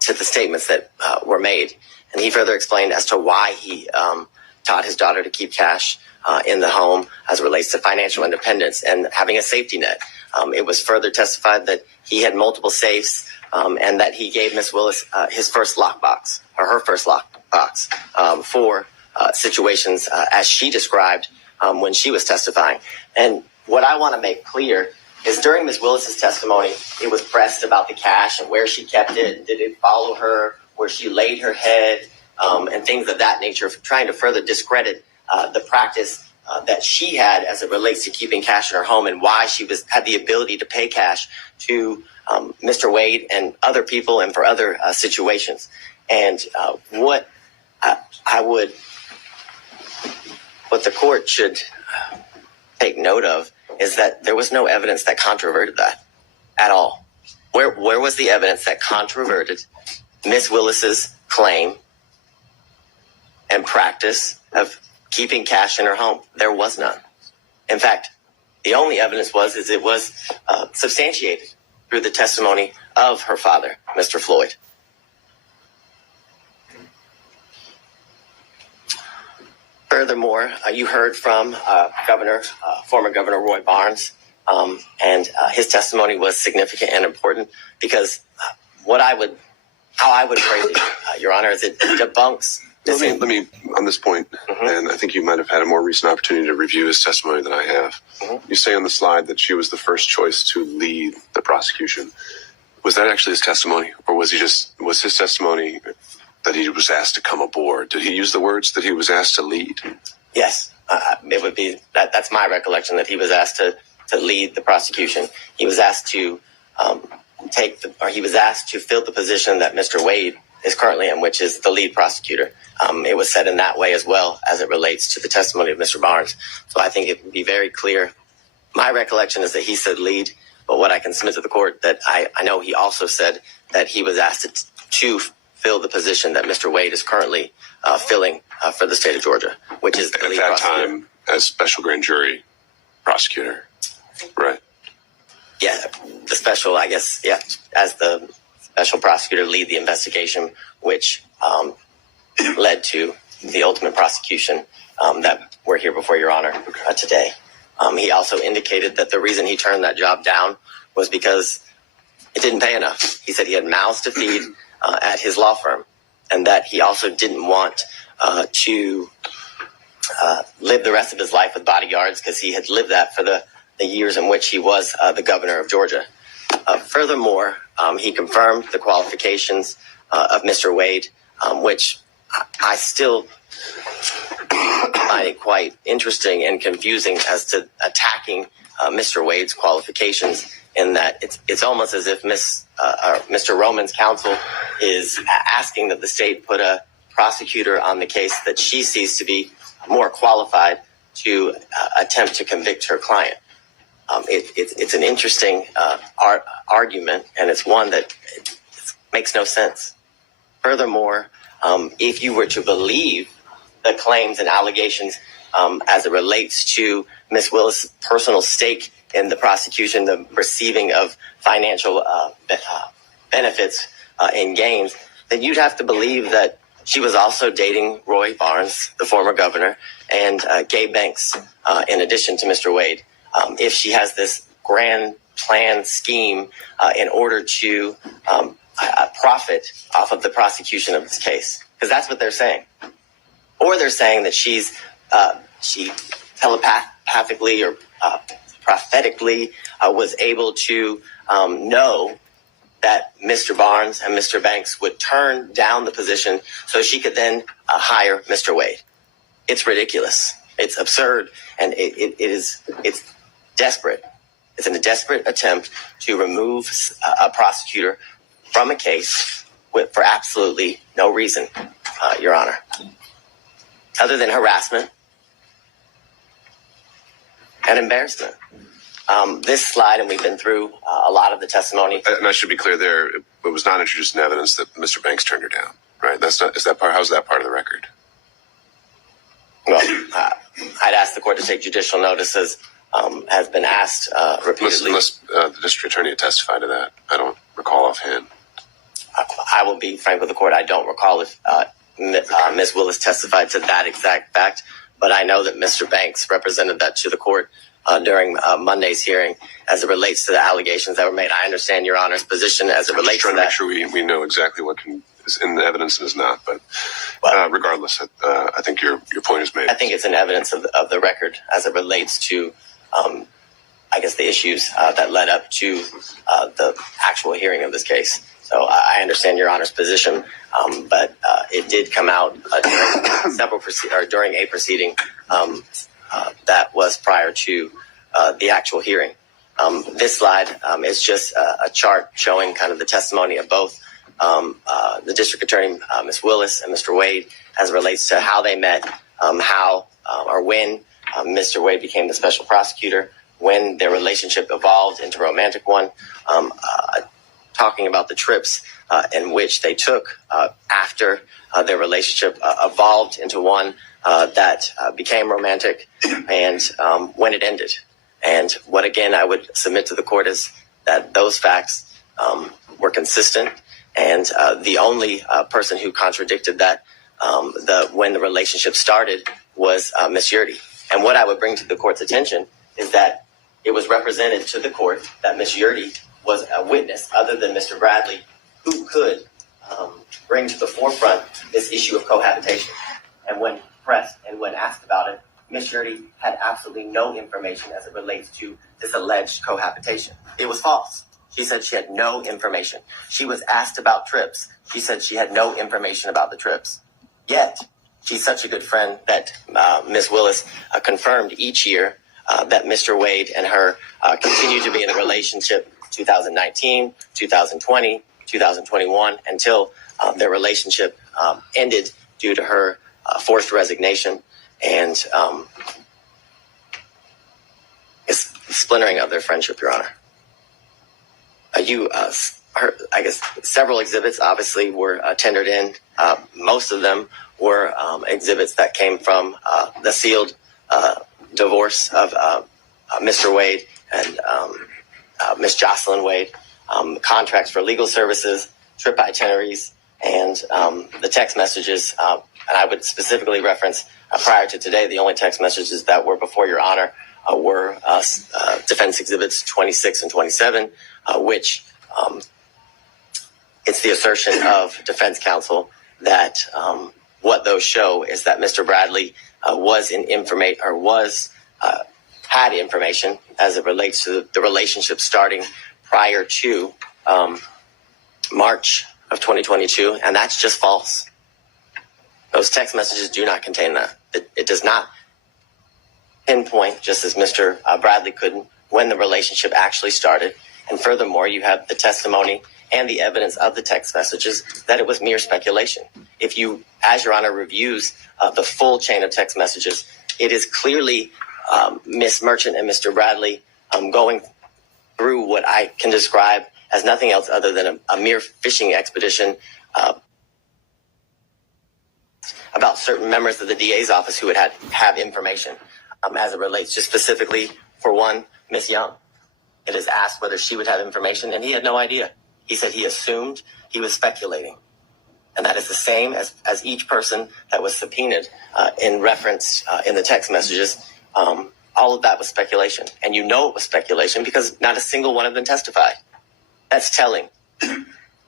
to the statements that were made. And he further explained as to why he taught his daughter to keep cash in the home as it relates to financial independence and having a safety net. It was further testified that he had multiple safes and that he gave Ms. Willis his first lockbox, or her first lockbox, for situations as she described when she was testifying. And what I want to make clear is during Ms. Willis's testimony, it was pressed about the cash and where she kept it. Did it follow her, where she laid her head, and things of that nature, trying to further discredit the practice that she had as it relates to keeping cash in her home and why she had the ability to pay cash to Mr. Wade and other people and for other situations. And what the court should take note of is that there was no evidence that controverted that at all. Where was the evidence that controverted Ms. Willis's claim and practice of keeping cash in her home? There was none. In fact, the only evidence was substantiated through the testimony of her father, Mr. Floyd. Furthermore, you heard from former Governor Roy Barnes, and his testimony was significant and important because how I would phrase it, Your Honor, is it debunks. Let me on this point, and I think you might have had a more recent opportunity to review his testimony than I have. You say on the slide that she was the first choice to lead the prosecution. Was that actually his testimony, or was his testimony that he was asked to come aboard? Did he use the words that he was asked to lead? Yes, it would be that's my recollection, that he was asked to lead the prosecution. He was asked to he was asked to fill the position that Mr. Wade is currently in, which is the lead prosecutor. It was said in that way as well as it relates to the testimony of Mr. Barnes. So I think it would be very clear. My recollection is that he said lead, but what I can submit to the court that I know he also said that he was asked to fill the position that Mr. Wade is currently filling for the state of Georgia, which is the lead prosecutor. as special grand jury prosecutor, right? Yeah, the special, I guess, yeah, as the special prosecutor, lead the investigation, which led to the ultimate prosecution that we're here before Your Honor today. He also indicated that the reason he turned that job down was because it didn't pay enough. He said he had mouths to feed at his law firm, and that he also didn't want to live the rest of his life with bodyguards, because he had lived that for the years in which he was the governor of Georgia. Furthermore, he confirmed the qualifications of Mr. Wade, which I still find it quite interesting and confusing as to attacking Mr. Wade's qualifications, in that it's almost as if Mr. Roman's counsel is asking that the state put a prosecutor on the case that she sees to be more qualified to attempt to convict her client. It's an interesting argument, and it's one that makes no sense. Furthermore, if you were to believe the claims and allegations as it relates to Ms. Willis' personal stake in the prosecution, the receiving of financial benefits and gains, then you'd have to believe that she was also dating Roy Barnes, the former governor, and Gay Banks, in addition to Mr. Wade. If she has this grand plan scheme in order to profit off of the prosecution of this case, because that's what they're saying. Or they're saying that she telepathically or prophetically was able to know that Mr. Barnes and Mr. Banks would turn down the position so she could then hire Mr. Wade. It's ridiculous. It's absurd, and it's desperate. It's a desperate attempt to remove a prosecutor from a case for absolutely no reason, Your Honor, other than harassment and embarrassment. This slide, and we've been through a lot of the testimony. And I should be clear there, it was not introduced in evidence that Mr. Banks turned her down, right? How's that part of the record? Well, I'd ask the court to take judicial notice, as has been asked repeatedly. Unless the district attorney had testified to that. I don't recall offhand. I will be frank with the court. I don't recall if Ms. Willis testified to that exact fact, but I know that Mr. Banks represented that to the court during Monday's hearing as it relates to the allegations that were made. I understand Your Honor's position as it relates to that. I'm trying to make sure we know exactly what is in the evidence and is not, but regardless, I think your point is made. I think it's an evidence of the record as it relates to, I guess, the issues that led up to the actual hearing of this case. So I understand Your Honor's position, but it did come out during a proceeding that was prior to the actual hearing. This slide is just a chart showing kind of the testimony of both the district attorney, Ms. Willis, and Mr. Wade, as it relates to how they met, how or when Mr. Wade became the special prosecutor, when their relationship evolved into a romantic one, talking about the trips in which they took after their relationship evolved into one that became romantic, and when it ended. And what, again, I would submit to the court is that those facts were consistent, and the only person who contradicted that when the relationship started was Ms. Yurdy. And what I would bring to the court's attention is that it was represented to the court that Ms. Yurdy was a witness other than Mr. Bradley who could bring to the forefront this issue of cohabitation. And when pressed and when asked about it, Ms. Yurdy had absolutely no information as it relates to this alleged cohabitation. It was false. She said she had no information. She was asked about trips. She said she had no information about the trips. Yet, she's such a good friend that Ms. Willis confirmed each year that Mr. Wade and her continue to be in a relationship 2019, 2020, 2021, until their relationship ended due to her forced resignation and splintering of their friendship, Your Honor. I guess several exhibits obviously were tendered in. Most of them were exhibits that came from the sealed divorce of Mr. Wade and Miss Jocelyn Wade, contracts for legal services, trip itineraries, and the text messages. And I would specifically reference prior to today, the only text messages that were before Your Honor were Defense Exhibits 26 and 27, which it's the assertion of defense counsel that what those show is that Mr. Bradley had information as it relates to the relationship starting prior to March of 2022, and that's just false. Those text messages do not contain that. It does not pinpoint, just as Mr. Bradley couldn't, when the relationship actually started. And furthermore, you have the testimony and the evidence of the text messages that it was mere speculation. If you, as Your Honor, reviews the full chain of text messages, it is clearly Miss Merchant and Mr. Bradley going through what I can describe as nothing else other than a mere fishing expedition about certain members of the DA's office who would have information as it relates just specifically, for one, Miss Young. It is asked whether she would have information, and he had no idea. He said he assumed, he was speculating. And that is the same as each person that was subpoenaed in reference in the text messages. All of that was speculation. And you know it was speculation because not a single one of them testified. That's telling.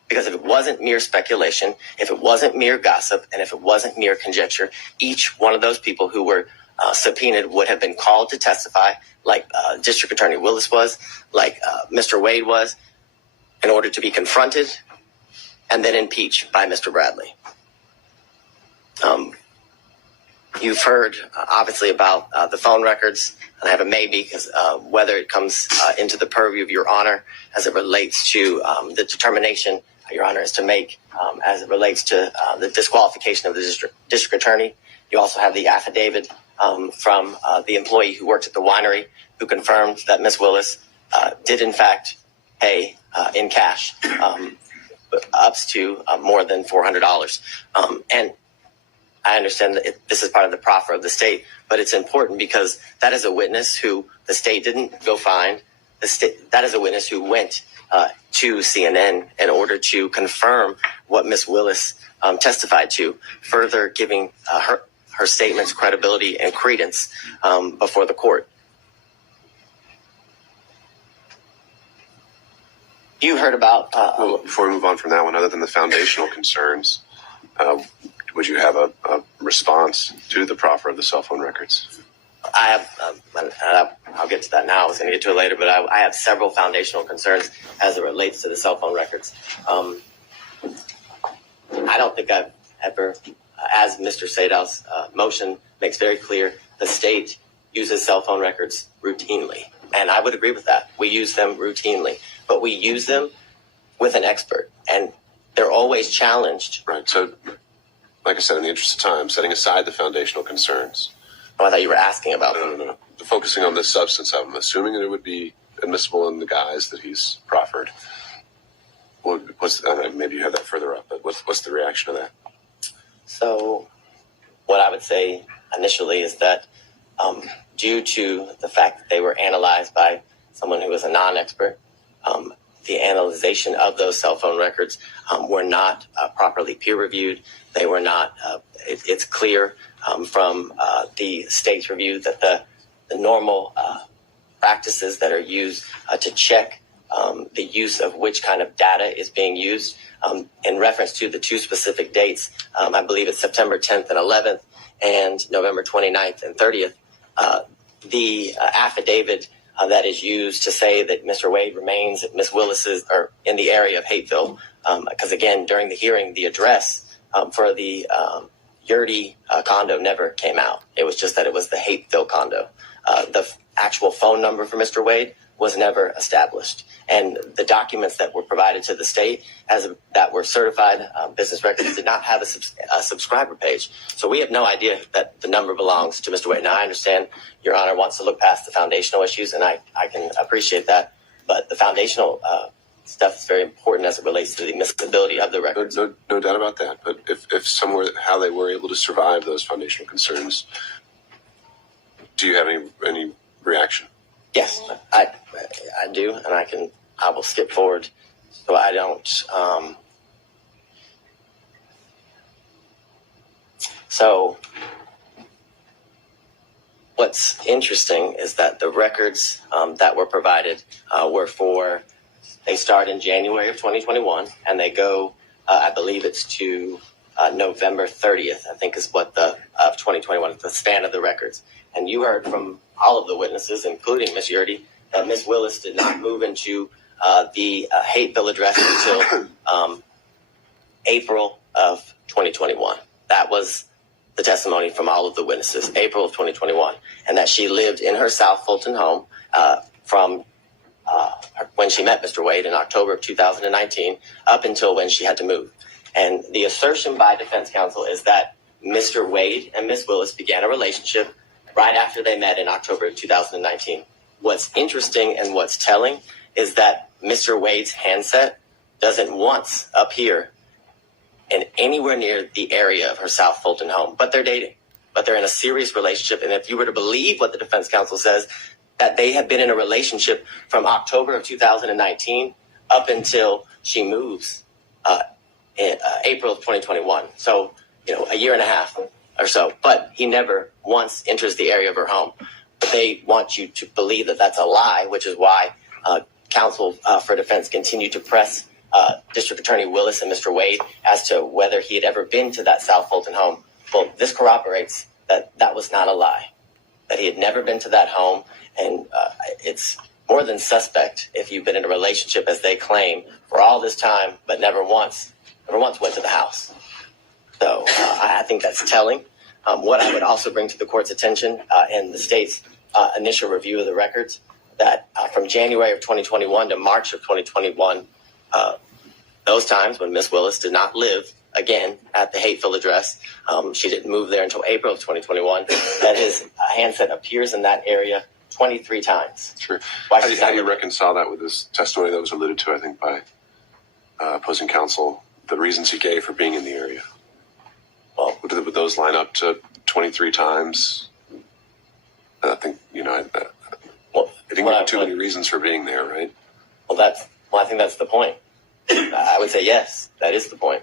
Because if it wasn't mere speculation, if it wasn't mere gossip, and if it wasn't mere conjecture, each one of those people who were subpoenaed would have been called to testify, like District Attorney Willis was, like Mr. Wade was, in order to be confronted and then impeached by Mr. Bradley. You've heard, obviously, about the phone records, and I have a maybe, because whether it comes into the purview of Your Honor as it relates to the determination Your Honor is to make as it relates to the disqualification of the district attorney. You also have the affidavit from the employee who worked at the winery who confirmed that Ms. Willis did, in fact, pay in cash up to more than $400. And I understand that this is part of the proffer of the state, but it's important because that is a witness who the state didn't go find. That is a witness who went to CNN in order to confirm what Ms. Willis testified to, further giving her statements credibility and credence before the court. You heard about... well, before we move on from that one, other than the foundational concerns, would you have a response to the proffer of the cell phone records? I have, I'll get to that now. I was going to get to it later, but I have several foundational concerns as it relates to the cell phone records. I don't think I've ever, as Mr. Sadow's motion makes very clear, the state uses cell phone records routinely. And I would agree with that. We use them routinely, but we use them with an expert, and they're always challenged. Right. So, like I said, in the interest of time, setting aside the foundational concerns. Oh, I thought you were asking about them. No. Focusing on the substance of them, assuming that it would be admissible in the guise that he's proffered. Maybe you have that further up, but what's the reaction to that? So, what I would say initially is that due to the fact that they were analyzed by someone who was a non-expert, the analyzation of those cell phone records were not properly peer-reviewed. They were not, it's clear from the state's review that the normal practices that are used to check the use of which kind of data is being used in reference to the two specific dates, I believe it's September 10th and 11th and November 29th and 30th, the affidavit that is used to say that Mr. Wade remains at Ms. Willis's or in the area of Hateville, because again, during the hearing, the address for the Yurdy condo never came out. It was just that it was the Hateville condo. The actual phone number for Mr. Wade was never established. And the documents that were provided to the state that were certified business records did not have a subscriber page. So we have no idea that the number belongs to Mr. Wade. Now, I understand Your Honor wants to look past the foundational issues, and I can appreciate that. But the foundational stuff is very important as it relates to the admissibility of the records. No doubt about that. But if somewhere how they were able to survive those foundational concerns, Do you have any reaction? Yes, I do, and I will skip forward so I don't. So what's interesting is that the records that were provided they start in January of 2021, and they go, I believe it's to November 30th, I think is what of 2021, the span of the records. And you heard from all of the witnesses, including Ms. Yurdy, that Ms. Willis did not move into the Hateville address until April of 2021. That was the testimony from all of the witnesses, April of 2021, and that she lived in her South Fulton home from when she met Mr. Wade in October of 2019 up until when she had to move. And the assertion by defense counsel is that Mr. Wade and Ms. Willis began a relationship right after they met in October of 2019. What's interesting and what's telling is that Mr. Wade's handset doesn't once appear in anywhere near the area of her South Fulton home, but they're dating, but they're in a serious relationship. And if you were to believe what the defense counsel says, that they have been in a relationship from October of 2019 up until she moves in April of 2021. So, a year and a half or so, but he never once enters the area of her home. But they want you to believe that that's a lie, which is why counsel for defense continued to press District Attorney Willis and Mr. Wade as to whether he had ever been to that South Fulton home. Well, this corroborates that that was not a lie, that he had never been to that home. And it's more than suspect if you've been in a relationship, as they claim, for all this time, but never once went to the house. So I think that's telling. What I would also bring to the court's attention in the state's initial review of the records, that from January of 2021 to March of 2021, those times when Miss Willis did not live again at the Hateville address, she didn't move there until April of 2021, that his handset appears in that area 23 times. Sure. How do you reconcile that with this testimony that was alluded to, I think, by opposing counsel, the reasons he gave for being in the area? Well, would those line up to 23 times? I think, I think we have too many reasons for being there, right? Well, I think that's the point. I would say yes, that is the point.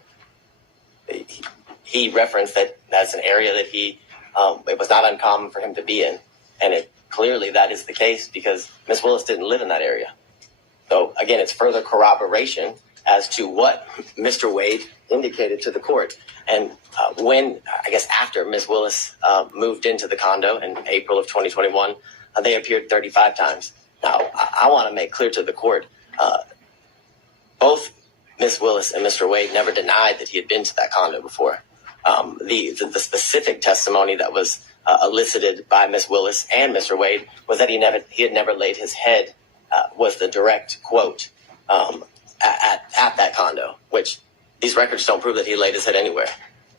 He referenced that that's an area that it was not uncommon for him to be in, and clearly that is the case because Miss Willis didn't live in that area. So again, it's further corroboration as to what Mr. Wade indicated to the court. And after Miss Willis moved into the condo in April of 2021, they appeared 35 times. Now, I want to make clear to the court, both Miss Willis and Mr. Wade never denied that he had been to that condo before. The specific testimony that was elicited by Miss Willis and Mr. Wade was that he had never laid his head, was the direct quote, at that condo, which these records don't prove that he laid his head anywhere.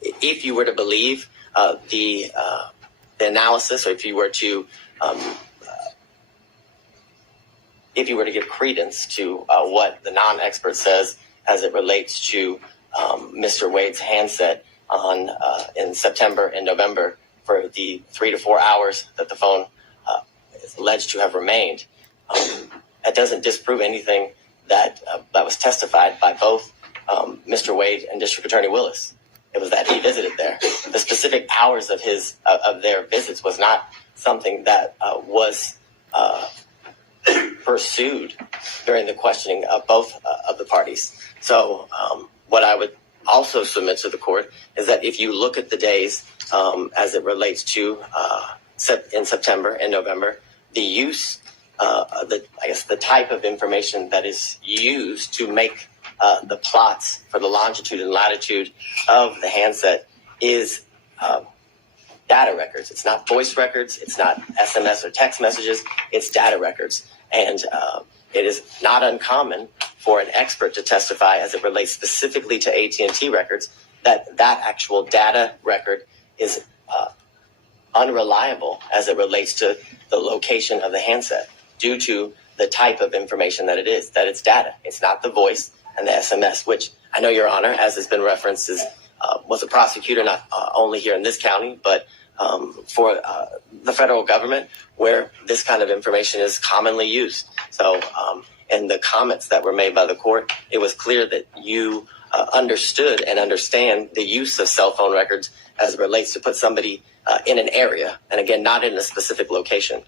If you were to believe the analysis, or if you were to give credence to what the non-expert says as it relates to Mr. Wade's handset in September and November for the 3 to 4 hours that the phone is alleged to have remained, that doesn't disprove anything that was testified by both Mr. Wade and District Attorney Willis. It was that he visited there. The specific hours of their visits was not something that was pursued during the questioning of both of the parties. So what I would also submit to the court is that if you look at the days as it relates to in September and November, the use, the type of information that is used to make the plots for the longitude and latitude of the handset is data records. It's not voice records. It's not SMS or text messages. It's data records. And it is not uncommon for an expert to testify as it relates specifically to AT&T records that actual data record is unreliable as it relates to the location of the handset due to the type of information that it is, that it's data. It's not the voice and the SMS, which I know, Your Honor, as has been referenced, was a prosecutor not only here in this county, but for the federal government where this kind of information is commonly used. So in the comments that were made by the court, it was clear that you understood and understand the use of cell phone records as it relates to put somebody in an area, and again, not in a specific location.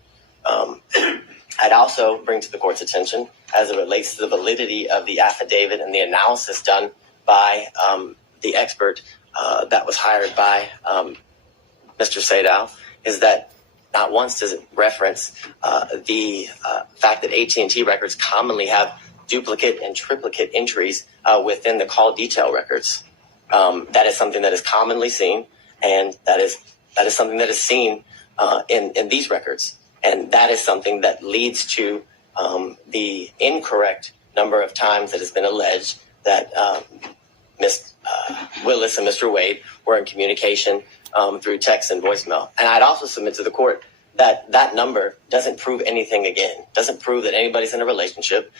I'd also bring to the court's attention, as it relates to the validity of the affidavit and the analysis done by the expert that was hired by Mr. Sadow, is that not once does it reference the fact that AT&T records commonly have duplicate and triplicate entries within the call detail records. That is something that is commonly seen, and that is something that is seen in these records. And that is something that leads to the incorrect number of times that has been alleged that Ms. Willis and Mr. Wade were in communication through text and voicemail. And I'd also submit to the court that that number doesn't prove anything again, doesn't prove that anybody's in a relationship.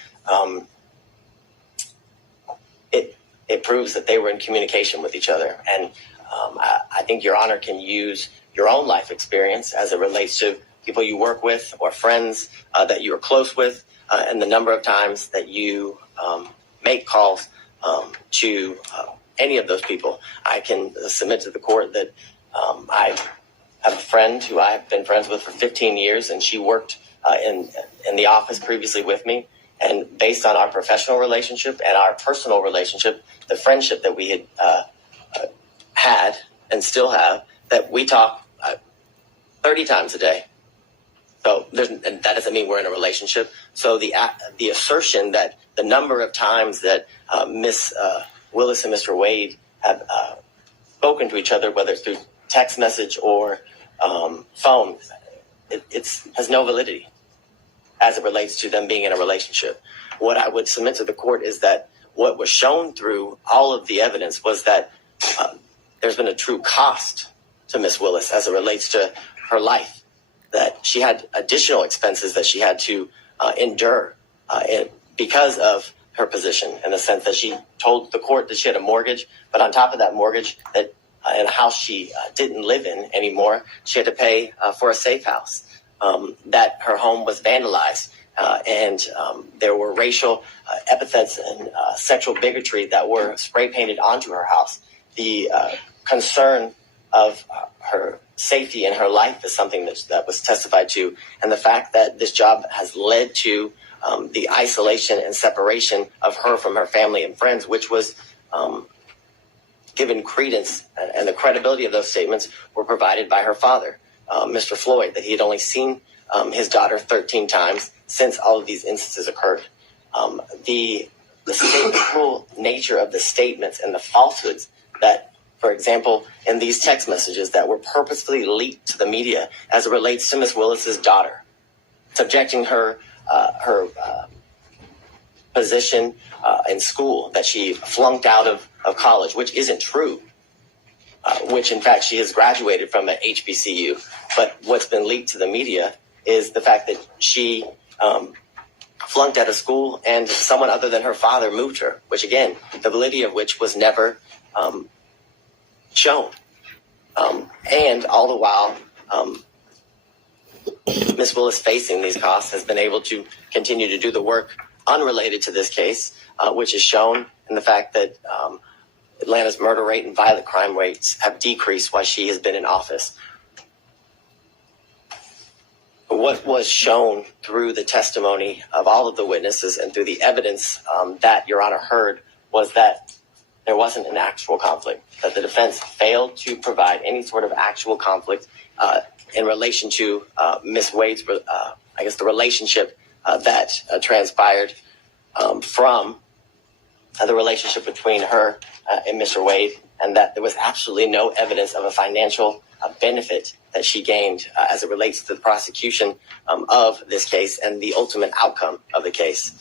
It proves that they were in communication with each other. And I think Your Honor can use your own life experience as it relates to people you work with or friends that you're close with, and the number of times that you make calls to any of those people. I can submit to the court that I have a friend who I've been friends with for 15 years, and she worked in the office previously with me. And based on our professional relationship and our personal relationship, the friendship that we had and still have, that we talk 30 times a day. So and that doesn't mean we're in a relationship. So the assertion that the number of times that Miss Willis and Mr. Wade have spoken to each other, whether it's through text message or phone, it has no validity as it relates to them being in a relationship. What I would submit to the court is that what was shown through all of the evidence was that there's been a true cost to Miss Willis as it relates to her life, that she had additional expenses that she had to endure because of her position, in the sense that she told the court that she had a mortgage, but on top of that mortgage, that in a house she didn't live in anymore, she had to pay for a safe house, that her home was vandalized, and there were racial epithets and sexual bigotry that were spray painted onto her house. The concern of her safety and her life is something that was testified to, and the fact that this job has led to the isolation and separation of her from her family and friends, which was given credence, and the credibility of those statements were provided by her father, Mr. Floyd, that he had only seen his daughter 13 times since all of these instances occurred. The stateful nature of the statements and the falsehoods that, for example, in these text messages that were purposefully leaked to the media as it relates to Miss Willis's daughter, subjecting her position in school, that she flunked out of college, which isn't true, which in fact she has graduated from an HBCU. But what's been leaked to the media is the fact that she flunked out of school and someone other than her father moved her, which again, the validity of which was never shown. And all the while, Ms. Willis, facing these costs, has been able to continue to do the work unrelated to this case, which is shown in the fact that Atlanta's murder rate and violent crime rates have decreased while she has been in office. What was shown through the testimony of all of the witnesses and through the evidence that Your Honor heard was that there wasn't an actual conflict, that the defense failed to provide any sort of actual conflict in relation to Ms. Wade's, the relationship that transpired from the relationship between her and Mr. Wade, and that there was absolutely no evidence of a financial benefit that she gained as it relates to the prosecution of this case and the ultimate outcome of the case.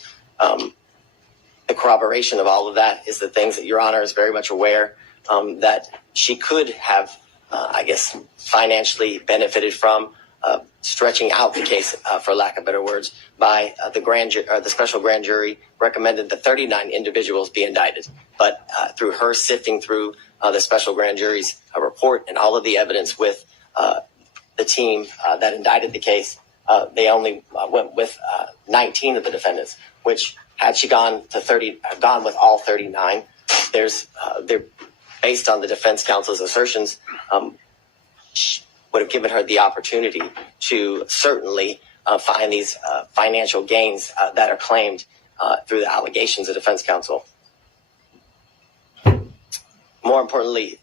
The corroboration of all of that is the things that Your Honor is very much aware that she could have, financially benefited from stretching out the case, for lack of better words, by the special grand jury recommended that 39 individuals be indicted. But through her sifting through the special grand jury's report and all of the evidence with the team that indicted the case, they only went with 19 of the defendants, which had she gone with all 39, they're based on the defense counsel's assertions, would have given her the opportunity to certainly find these financial gains that are claimed through the allegations of defense counsel. More importantly,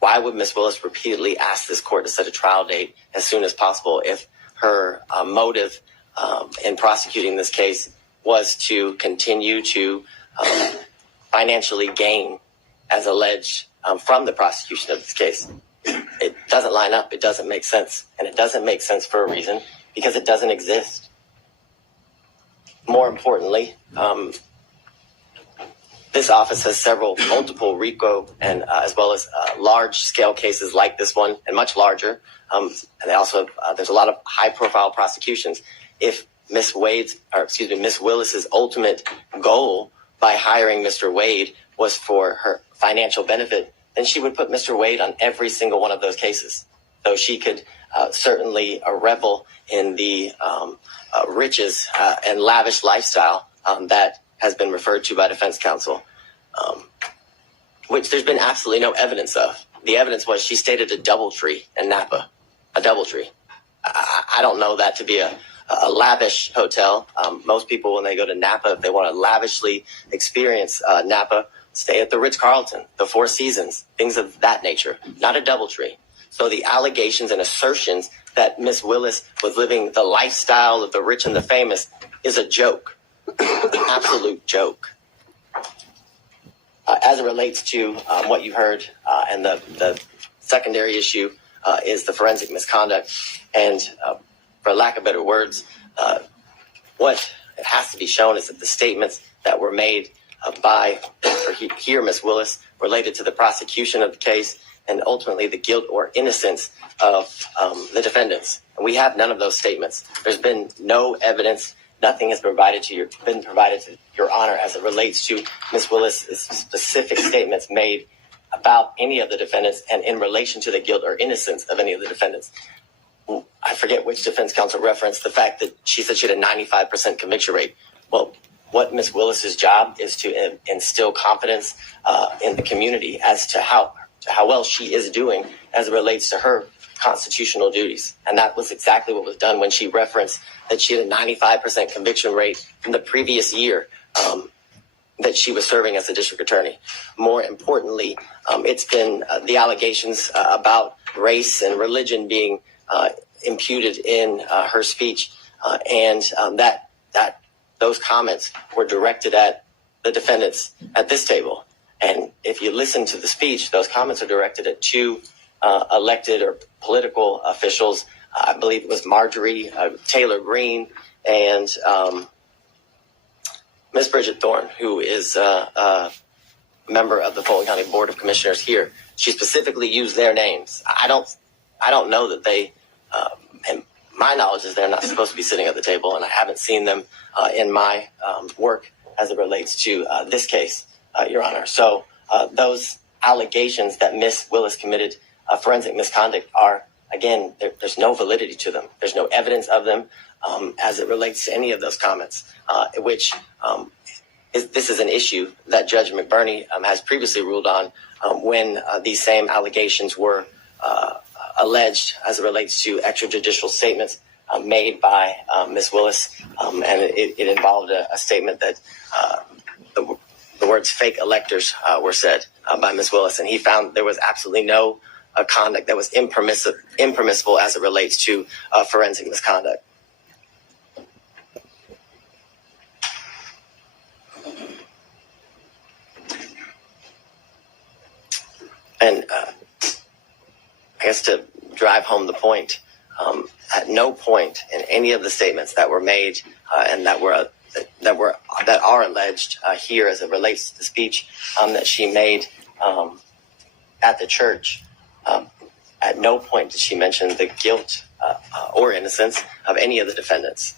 why would Ms. Willis repeatedly ask this court to set a trial date as soon as possible if her motive in prosecuting this case was to continue to financially gain as alleged from the prosecution of this case? It doesn't line up. It doesn't make sense. And it doesn't make sense for a reason, because it doesn't exist. More importantly, this office has multiple RICO and as well as large-scale cases like this one and much larger. And they also there's a lot of high-profile prosecutions. If Miss Willis's ultimate goal by hiring Mr. Wade was for her financial benefit, then she would put Mr. Wade on every single one of those cases. So she could certainly revel in the riches and lavish lifestyle that has been referred to by defense counsel, which there's been absolutely no evidence of. The evidence was she stayed at a DoubleTree in Napa, a DoubleTree. I don't know that to be a lavish hotel. Most people, when they go to Napa, if they want to lavishly experience Napa, stay at the Ritz-Carlton, the Four Seasons, things of that nature, not a DoubleTree. So the allegations and assertions that Miss Willis was living the lifestyle of the rich and the famous is a joke, an absolute joke. As it relates to what you heard, and the secondary issue is the forensic misconduct. And for lack of better words, what it has to be shown is that the statements that were made by Miss Willis related to the prosecution of the case and ultimately the guilt or innocence of the defendants. And we have none of those statements. There's been no evidence. Nothing has been provided to Your Honor as it relates to Ms. Willis's specific statements made about any of the defendants and in relation to the guilt or innocence of any of the defendants. I forget which defense counsel referenced the fact that she said she had a 95% conviction rate. Well, what Ms. Willis's job is to instill confidence in the community as to how well she is doing as it relates to her constitutional duties. And that was exactly what was done when she referenced that she had a 95% conviction rate from the previous year that she was serving as a district attorney. More importantly, it's been the allegations about race and religion being imputed in her speech, and that those comments were directed at the defendants at this table. And if you listen to the speech, those comments are directed at two elected or political officials. I believe it was Marjorie Taylor Greene and Ms. Bridget Thorne, who is a member of the Fulton County Board of Commissioners here. She specifically used their names. I don't know that they, and my knowledge is they're not supposed to be sitting at the table, and I haven't seen them in my work as it relates to this case, Your Honor. So those allegations that Ms. Willis committed forensic misconduct are, again, there's no validity to them. There's no evidence of them as it relates to any of those comments, which this is an issue that Judge McBurney has previously ruled on when these same allegations were alleged as it relates to extrajudicial statements made by Ms. Willis, and it involved a statement that the words fake electors were said by Ms. Willis, and he found there was absolutely no conduct that was impermissible as it relates to forensic misconduct. And I guess to drive home the point, at no point in any of the statements that were made and that are alleged here as it relates to the speech that she made at the church, at no point did she mention the guilt or innocence of any of the defendants.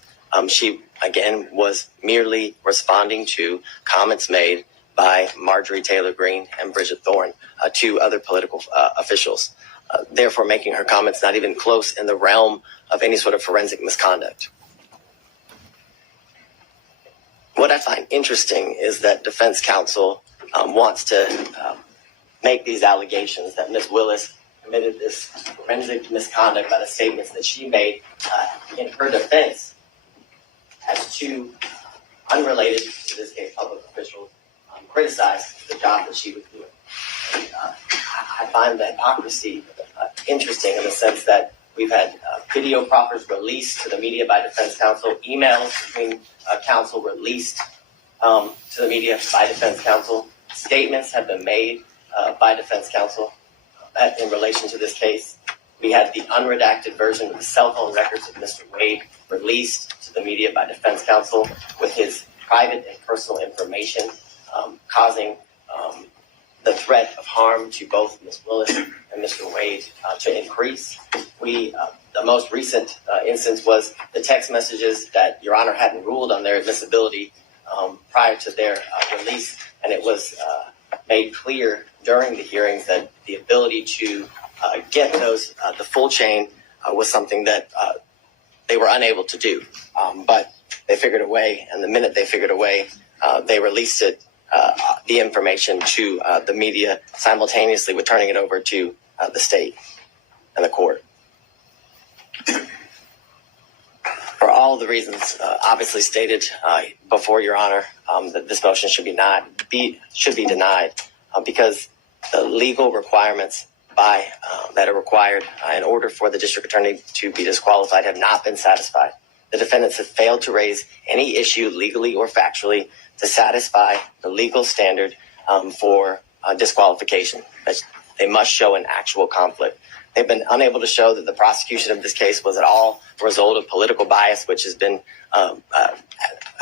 She, again, was merely responding to comments made by Marjorie Taylor Greene and Bridget Thorne, two other political officials, therefore making her comments not even close in the realm of any sort of forensic misconduct. What I find interesting is that defense counsel wants to make these allegations that Ms. Willis committed this forensic misconduct by the statements that she made in her defense as two unrelated, to this case, public officials criticized the job that she was doing. And, I find the hypocrisy interesting in the sense that we've had video proffers released to the media by defense counsel, emails between counsel released to the media by defense counsel, statements have been made by defense counsel in relation to this case. We had the unredacted version of the cell phone records of Mr. Wade released to the media by defense counsel with his private and personal information causing the threat of harm to both Ms. Willis and Mr. Wade to increase. The most recent instance was the text messages that Your Honor hadn't ruled on their admissibility prior to their release, and it was made clear during the hearings that the ability to get those, the full chain, was something that they were unable to do. But they figured a way, and the minute they figured a way, they released it, the information to the media simultaneously with turning it over to the state and the court. For all the reasons obviously stated before Your Honor, that this motion should be denied because the legal requirements that are required in order for the district attorney to be disqualified have not been satisfied. The defendants have failed to raise any issue legally or factually to satisfy the legal standard for disqualification. They must show an actual conflict. They've been unable to show that the prosecution of this case was at all a result of political bias, which has been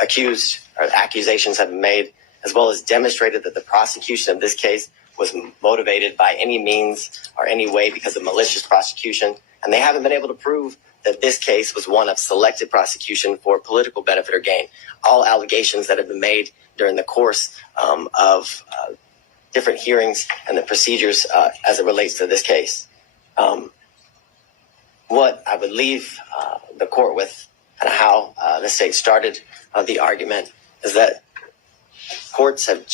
accused, or accusations have been made, as well as demonstrated that the prosecution of this case was motivated by any means or any way because of malicious prosecution. And they haven't been able to prove that this case was one of selected prosecution for political benefit or gain. All allegations that have been made during the course of different hearings and the procedures as it relates to this case. What I would leave the court with and how the state started the argument is that courts have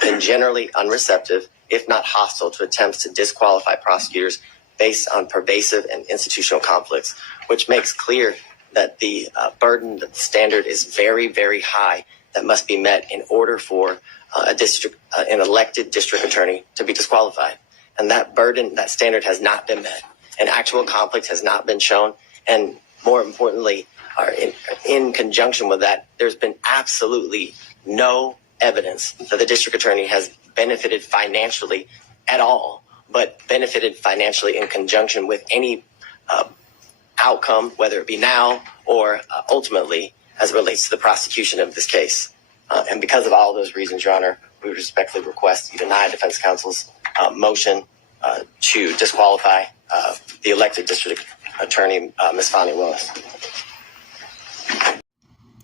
been generally unreceptive, if not hostile, to attempts to disqualify prosecutors based on pervasive and institutional conflicts, which makes clear that the burden, that the standard is very, very high that must be met in order for an elected district attorney to be disqualified. And that burden, that standard has not been met. An actual conflict has not been shown. And more importantly, in conjunction with that, there's been absolutely no evidence that the district attorney has benefited financially at all, but benefited financially in conjunction with any outcome, whether it be now or ultimately as it relates to the prosecution of this case. And because of all those reasons, Your Honor, we would respectfully request you deny defense counsel's motion to disqualify the elected district attorney, Ms. Fani Willis.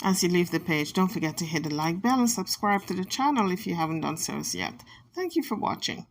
As you leave the page, don't forget to hit the like bell and subscribe to the channel if you haven't done so yet. Thank you for watching.